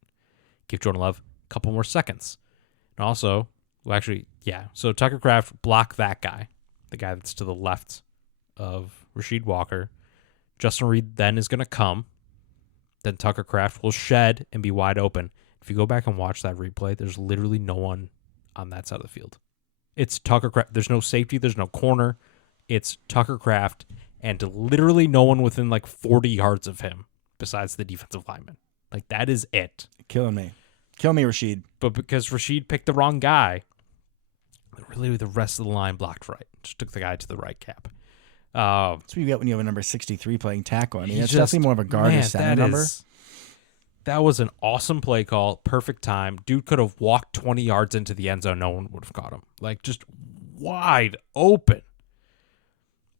Give Jordan Love a couple more seconds. And also, well, actually, yeah, so Tucker Kraft block that guy, the guy that's to the left of Rasheed Walker. Justin Reed then is going to come. Then Tucker Kraft will shed and be wide open. If you go back and watch that replay, there's literally no one on that side of the field. It's Tucker Kraft. There's no safety. There's no corner. It's Tucker Kraft and literally no one within, like, 40 yards of him besides the defensive lineman. Like, that is it. Killing me. Kill me, Rasheed. But because Rasheed picked the wrong guy, really the rest of the line blocked right. Just took the guy to the right cap. That's what you get when you have a number 63 playing tackle. I mean, that's definitely more of a guard or center number. That was an awesome play call. Perfect time. Dude could have walked 20 yards into the end zone. No one would have caught him. Like, just wide open.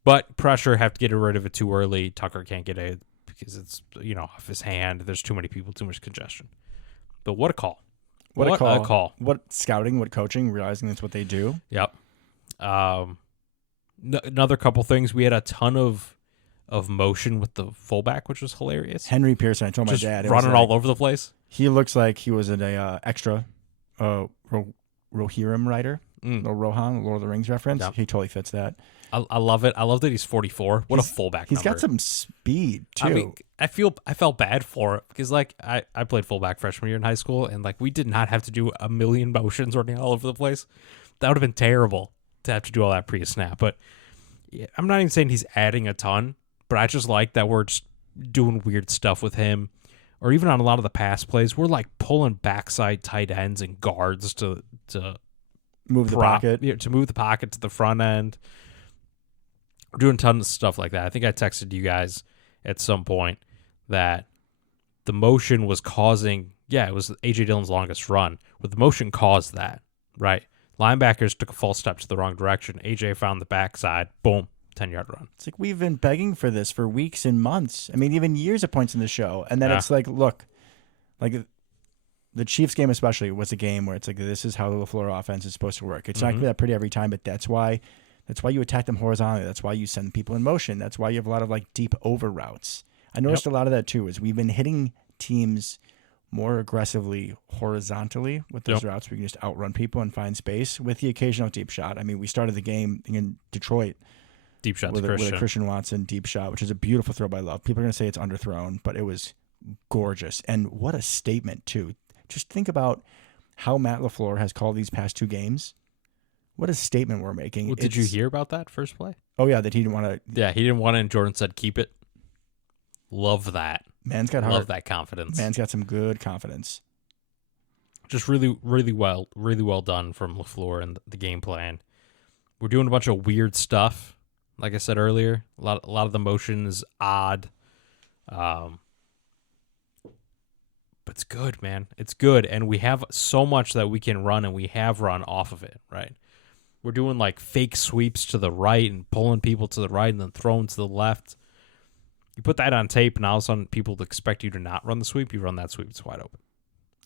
But pressure, have to get rid of it too early. Tucker can't get it because it's, off his hand. There's too many people, too much congestion. But what a call. What a call. What scouting, what coaching, realizing that's what they do. Yep. Another couple things. We had a ton of motion with the fullback, which was hilarious. Henry Pearson, I told my dad. Running all over the place. He looks like he was an extra Rohirrim writer. Little Rohan, Lord of the Rings reference. Yep. He totally fits that. I love it. I love that he's 44. What a fullback He's number. got some speed, too. I mean, I felt bad for it because, like, I played fullback freshman year in high school, and, like, we did not have to do a million motions running all over the place. That would have been terrible. to have to do all that pre-snap. But yeah, I'm not even saying he's adding a ton, but I just like that we're just doing weird stuff with him. Or even on a lot of the pass plays, we're like pulling backside tight ends and guards to move the pocket. To move the pocket to the front end. We're doing tons of stuff like that. I think I texted you guys at some point that the motion was causing, it was A.J. Dillon's longest run, but the motion caused that, right? Linebackers took a false step to the wrong direction. A.J. found the backside, boom, 10-yard run. It's like we've been begging for this for weeks and months. I mean, even years at points in the show. And then it's like, look, like the Chiefs game especially was a game where it's like, this is how the LaFleur offense is supposed to work. It's not going to be that pretty every time, but that's why you attack them horizontally. That's why you send people in motion. That's why you have a lot of like deep over routes. I noticed a lot of that too, is we've been hitting teams more aggressively horizontally with those routes. We can just outrun people and find space with the occasional deep shot. I mean, we started the game in Detroit. Deep shot with a Christian Watson deep shot, which is a beautiful throw by Love. People are going to say it's underthrown, but it was gorgeous. And what a statement, too. Just think about how Matt LaFleur has called these past two games. What a statement we're making. Well, did you hear about that first play? Oh, yeah, that he didn't want to. Yeah, he didn't want it, and Jordan said, keep it. Love that. Man's got heart. Love that confidence. Man's got some good confidence. Just really well done from LaFleur and the game plan. We're doing a bunch of weird stuff. Like I said earlier, a lot of the motion is odd. But it's good, man. It's good. And we have so much that we can run, and we have run off of it, right? We're doing like fake sweeps to the right and pulling people to the right and then throwing to the left. You put that on tape, and all of a sudden people expect you to not run the sweep. You run that sweep, it's wide open.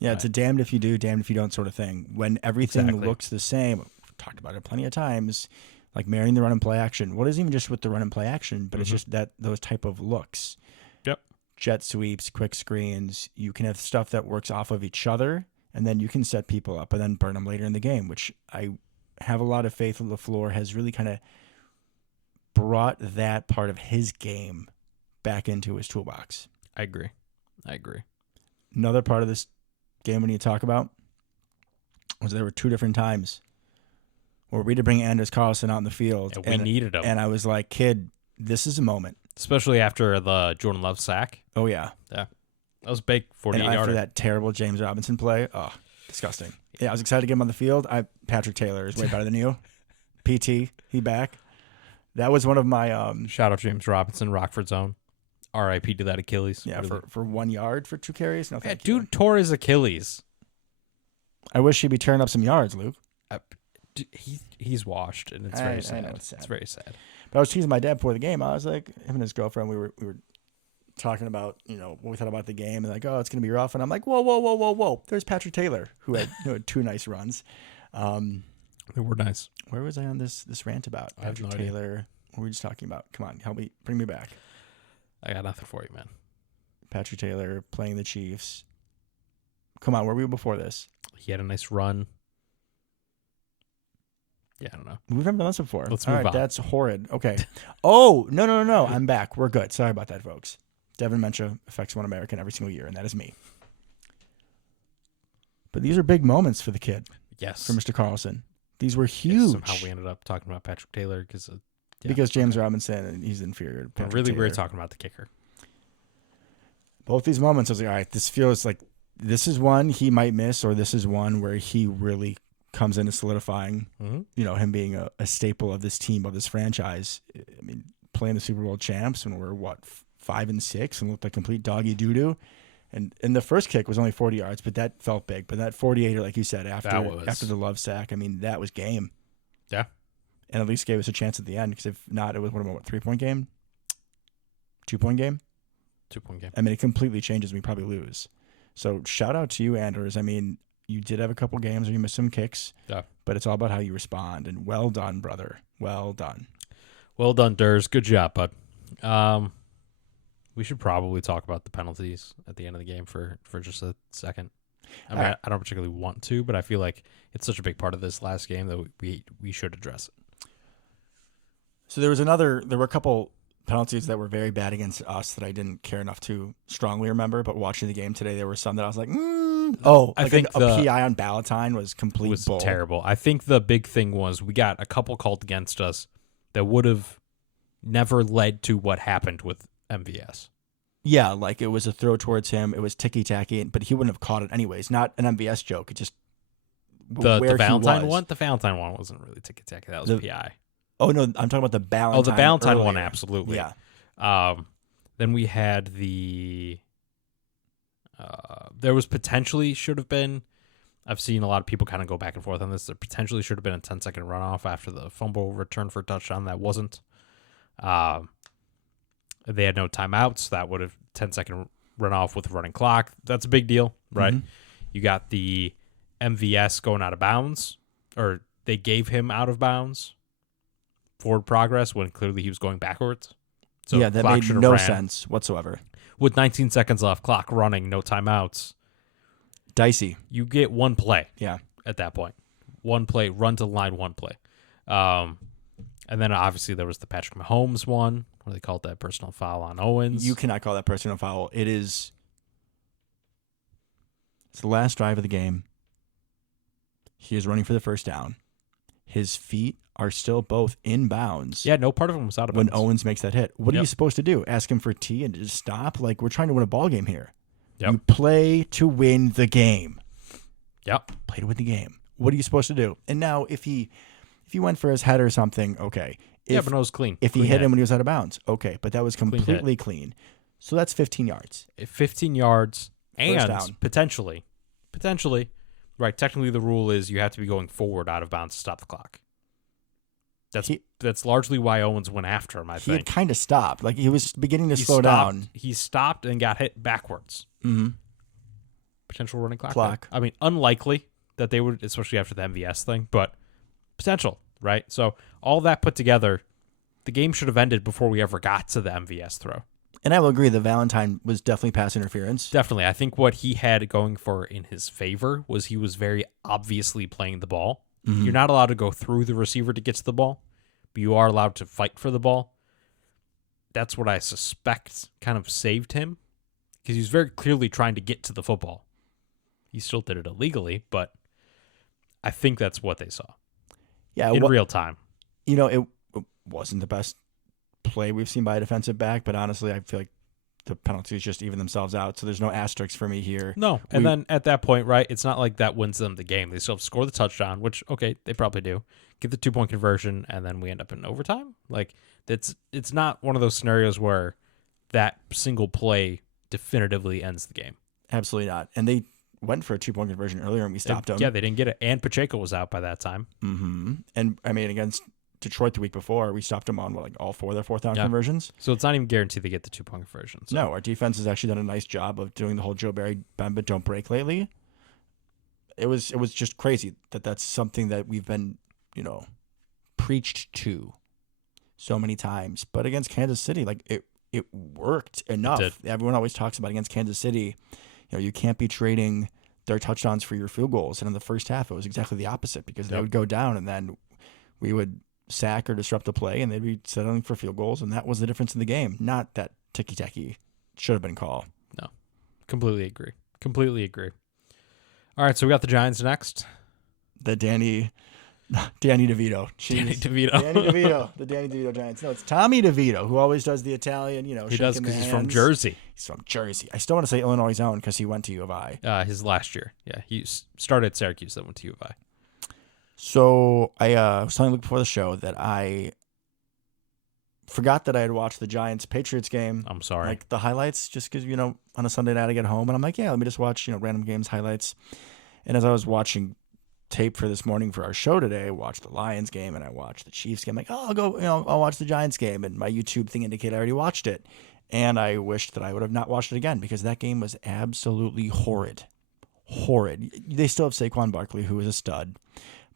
Yeah, it's a damned if you do, damned if you don't sort of thing. When everything looks the same, we've talked about it plenty of times, like marrying the run and play action. What is even just with the run and play action, but it's just that those type of looks. Yep. Jet sweeps, quick screens. You can have stuff that works off of each other, and then you can set people up and then burn them later in the game, which I have a lot of faith that LaFleur has really kind of brought that part of his game back into his toolbox. I agree. Another part of this game we need to talk about was there were two different times where we had to bring Anders Carlson out in the field. Yeah, we needed him. And I was like, kid, this is a moment. Especially after the Jordan Love sack. Oh, yeah. Yeah. That was big, 48-yarder. After that terrible James Robinson play, disgusting. Yeah, I was excited to get him on the field. Patrick Taylor is way better than you. PT, he back. That was one of my... Shout out James Robinson, Rockford Zone. R.I.P. to that Achilles. Yeah, really. for 1 yard for 2 carries? No, thank you. Dude tore his Achilles. I wish he'd be turning up some yards, Luke. He's washed, and it's very sad. I know it's sad. It's very sad. But I was teasing my dad before the game. I was like, him and his girlfriend, we were talking about, what we thought about the game, and like, oh, it's going to be rough. And I'm like, whoa. There's Patrick Taylor, who had 2 nice runs. They were nice. Where was I on this rant about? Patrick Taylor. What were we just talking about? Come on, help me. Bring me back. I got nothing for you, man. Patrick Taylor playing the Chiefs. Come on, where were we before this? He had a nice run. Yeah, I don't know. We've never done this before. Let's move on. That's horrid. Okay. Oh, no. I'm back. We're good. Sorry about that, folks. Devin Mencha affects one American every single year, and that is me. But these are big moments for the kid. Yes. For Mr. Carlson. These were huge. Somehow we ended up talking about Patrick Taylor because James Robinson, and he's inferior to Patrick really, Taylor. we're talking about the kicker. Both these moments, I was like, all right, this feels like this is one he might miss, or this is one where he really comes into solidifying, him being a staple of this team, of this franchise. I mean, playing the Super Bowl champs when we're, 5-6 and looked like complete doggy doo-doo. And the first kick was only 40 yards, but that felt big. But that 48er, like you said, after the Love sack, I mean, that was game. Yeah. And at least gave us a chance at the end, because if not, it was, 3-point game? 2-point game? 2-point game. I mean, it completely changes. We probably lose. So shout out to you, Anders. I mean, you did have a couple games where you missed some kicks. Yeah. But it's all about how you respond. And well done, brother. Well done. Well done, Durs. Good job, bud. We should probably talk about the penalties at the end of the game for just a second. I mean, I don't particularly want to, but I feel like it's such a big part of this last game that we should address it. So there were a couple penalties that were very bad against us that I didn't care enough to strongly remember, but watching the game today, there were some that I was like, Oh, I like think a the PI on Ballantyne was complete was bull. terrible. I think the big thing was we got a couple called against us that would have never led to what happened with MVS. Yeah, like it was a throw towards him. It was ticky-tacky, but he wouldn't have caught it anyways. Not an MVS joke. It just The where Valentine he was. one? The Valentine one wasn't really ticky-tacky. That was PI. Oh, no, I'm talking about the Ballantyne. Oh, the Valentine earlier. one, absolutely. Yeah. Then we had the... there was potentially should have been... I've seen a lot of people kind of go back and forth on this. There potentially should have been a 10-second runoff after the fumble return for a touchdown. That wasn't. They had no timeouts. That would have 10-second runoff with a running clock. That's a big deal, right? Mm-hmm. You got the MVS going out of bounds, or they gave him out of bounds forward progress when clearly he was going backwards. So yeah, that clock made should have no ran. sense whatsoever. With 19 seconds left, clock running, no timeouts. Dicey. You get one play. Yeah. At that point. One play, run to the line, one play. And then obviously there was the Patrick Mahomes one, where they called that personal foul on Owens. You cannot call that personal foul. It's the last drive of the game. He is running for the first down. His feet are still both in bounds. Yeah, no part of him was out of when bounds. Owens makes that hit. What are Yep. you supposed to do? Ask him for T and just stop? Like, we're trying to win a ball game here. Yep. You play to win the game. Yep. Play to win the game. What are you supposed to do? And now if he went for his head or something, okay. Yeah, but no, it was clean. If he Clean hit hit. him when he was out of bounds, okay. But that was hit. completely clean. So that's 15 yards. 15 yards First and down. potentially, right, technically the rule is you have to be going forward out of bounds to stop the clock. That's largely why Owens went after him, I He had think. kind of stopped. Like, he was beginning to He slow stopped- down. He stopped and got hit backwards. Mm-hmm. Potential running clock. Clock. I mean, unlikely that they would, especially after the MVS thing, but potential, right? So all that put together, the game should have ended before we ever got to the MVS throw. And I will agree that Valentine was definitely pass interference. Definitely. I think what he had going for in his favor was he was very obviously playing the ball. Mhm. You're not allowed to go through the receiver to get to the ball, but you are allowed to fight for the ball. That's what I suspect kind of saved him, because he was very clearly trying to get to the football. He still did it illegally, but I think that's what they saw Yeah, in real time. You know, it wasn't the best play we've seen by a defensive back, but honestly, I feel like the penalties just even themselves out, so there's no asterisks for me here. No, and then at that point, right, it's not like that wins them the game. They still have to score the touchdown, which, okay, they probably do. Get the 2-point conversion, and then we end up in overtime. Like, it's not one of those scenarios where that single play definitively ends the game. Absolutely not. And they went for a 2-point conversion earlier, and we stopped them. Yeah, they didn't get it. And Pacheco was out by that time. Mm-hmm. And, I mean, against Detroit the week before, we stopped them on, all four of their fourth down conversions. So it's not even guaranteed they get the 2-point conversion. So. No, our defense has actually done a nice job of doing the whole Joe Barry bend but don't break lately. It was just crazy that's something that we've been, preached to so many times. But against Kansas City, it worked enough. It did. Everyone always talks about against Kansas City, you can't be trading their touchdowns for your field goals. And in the first half, it was exactly the opposite, because they would go down and then we would sack or disrupt the play, and they'd be settling for field goals, and that was the difference in the game. Not that ticky-tacky should have been called. No, completely agree. All right, so we got the Giants next. The Danny DeVito. Jeez. Danny DeVito. Danny DeVito. The Danny DeVito Giants. No, it's Tommy DeVito, who always does the Italian, He shaking does, the because he's from hands. Jersey. He's from Jersey. I still want to say Illinois' own, because he went to U of I. His last year. Yeah, he started at Syracuse, then went to U of I. So I was telling Luke before the show that I forgot that I had watched the Giants-Patriots game. I'm sorry. Like the highlights, just because, on a Sunday night I get home, and I'm like, yeah, let me just watch, random games highlights. And as I was watching tape for this morning for our show today, I watched the Lions game and I watched the Chiefs game. I'm like, I'll go, I'll watch the Giants game. And my YouTube thing indicated I already watched it. And I wished that I would have not watched it again, because that game was absolutely horrid. Horrid. They still have Saquon Barkley, who is a stud,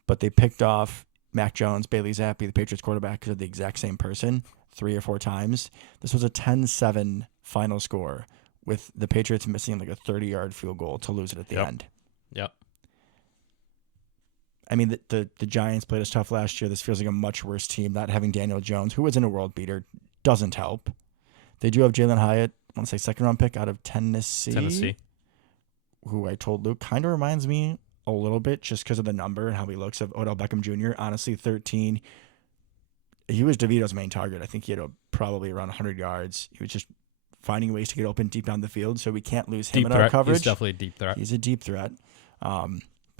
but they picked off Mac Jones, Bailey Zappi, the Patriots quarterback, because they're the exact same person 3 or 4 times. This was a 10-7 final score, with the Patriots missing like a 30-yard field goal to lose it at the end. Yep. I mean, the Giants played us tough last year. This feels like a much worse team. Not having Daniel Jones, who isn't a world beater, doesn't help. They do have Jalen Hyatt, I want to say second-round pick out of Tennessee. who I told Luke kind of reminds me a little bit just because of the number and how he looks of Odell Beckham Jr. Honestly, 13. He was DeVito's main target. I think he had probably around 100 yards. He was just finding ways to get open deep down the field, so we can't lose him Deep in threat. our coverage. He's definitely a deep threat. He's a deep threat.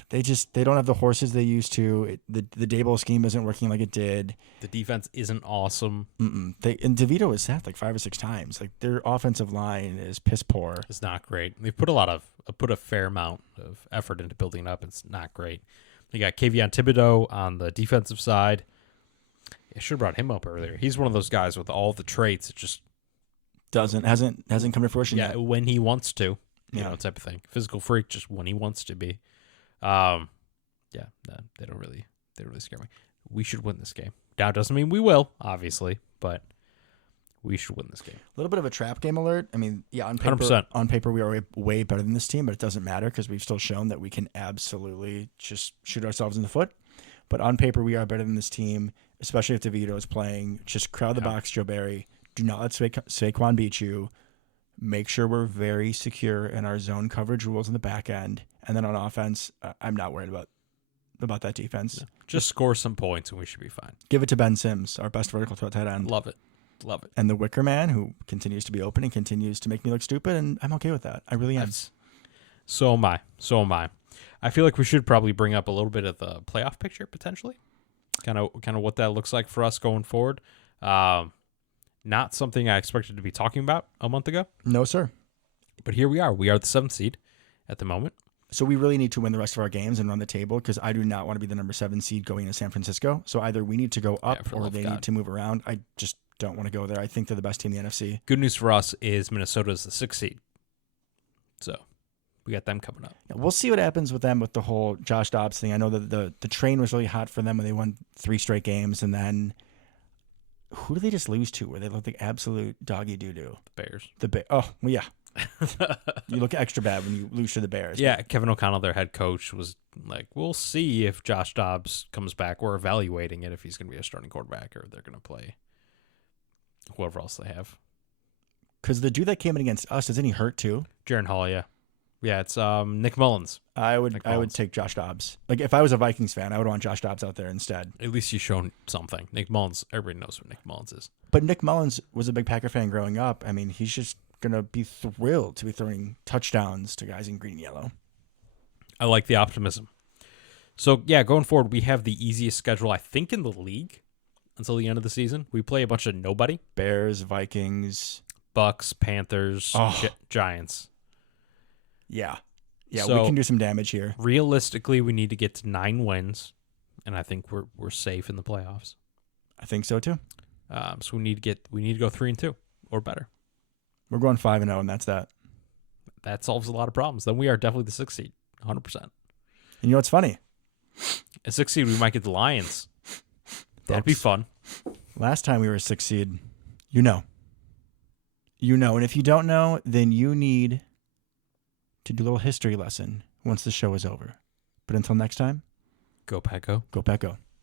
They don't have the horses they used to. The Daboll scheme isn't working like it did. The defense isn't awesome. And DeVito was sacked like 5 or 6 times. Like their offensive line is piss poor. It's not great. They've put a fair amount of effort into building it up. It's not great. They got Kayvon Thibodeau on the defensive side. I should have brought him up earlier. He's one of those guys with all the traits. It just hasn't come to fruition yet. When he wants to, Yeah. type of thing. Physical freak, just when he wants to be. They don't really scare me. We should win this game. Now, it doesn't mean we will, obviously, but we should win this game. A little bit of a trap game alert. I mean, yeah, on paper, 100%. on paper we are way better than this team, but it doesn't matter because we've still shown that we can absolutely just shoot ourselves in the foot. But on paper, we are better than this team, especially if DeVito is playing. Just crowd the box, Joe Barry. Do not let Saquon beat you. Make sure we're very secure in our zone coverage rules in the back end. And then on offense, I'm not worried about that defense. Yeah. Just score some points and we should be fine. Give it to Ben Sims, our best vertical threat tight end. Love it. And the Wicker Man, who continues to be open and continues to make me look stupid, and I'm okay with that. I really am. So am I. I feel like we should probably bring up a little bit of the playoff picture potentially. Kind of what that looks like for us going forward. Not something I expected to be talking about a month ago. No, sir. But here we are. We are the 7th seed at the moment. So we really need to win the rest of our games and run the table because I do not want to be the number 7 seed going to San Francisco. So either we need to go up or they need to move around. I just don't want to go there. I think they're the best team in the NFC. Good news for us is Minnesota is the 6th seed. So we got them coming up. Yeah, we'll see what happens with them with the whole Josh Dobbs thing. I know that the train was really hot for them when they won 3 straight games. And then who did they just lose to where they looked like absolute doggy doo-doo? The Bears. Oh, well, yeah. You look extra bad when you lose to the Bears. Yeah, Kevin O'Connell, their head coach, was like, we'll see if Josh Dobbs comes back. We're evaluating it if he's going to be a starting quarterback or they're going to play whoever else they have. Because the dude that came in against us, isn't he hurt too? Jaren Hall, yeah. Yeah, it's Nick Mullins. I would take Josh Dobbs. Like, if I was a Vikings fan, I would want Josh Dobbs out there instead. At least he's shown something. Nick Mullins, everybody knows what Nick Mullins is. But Nick Mullins was a big Packer fan growing up. I mean, he's just going to be thrilled to be throwing touchdowns to guys in green and yellow. I like the optimism. So, yeah, going forward, we have the easiest schedule, I think, in the league until the end of the season. We play a bunch of nobody. Bears, Vikings. Bucks, Panthers, Giants. Yeah. Yeah, So, we can do some damage here. Realistically, we need to get to 9 wins, and I think we're safe in the playoffs. I think so, too. So we need to go 3-2 or better. We're going 5-0, and that's that. That solves a lot of problems. Then we are definitely the 6th seed, 100%. And you know what's funny? At 6th seed, we might get the Lions. That'd be fun. Last time we were a 6 seed, you know. And if you don't know, then you need to do a little history lesson once the show is over. But until next time, Go Pack Go. go Pack Go.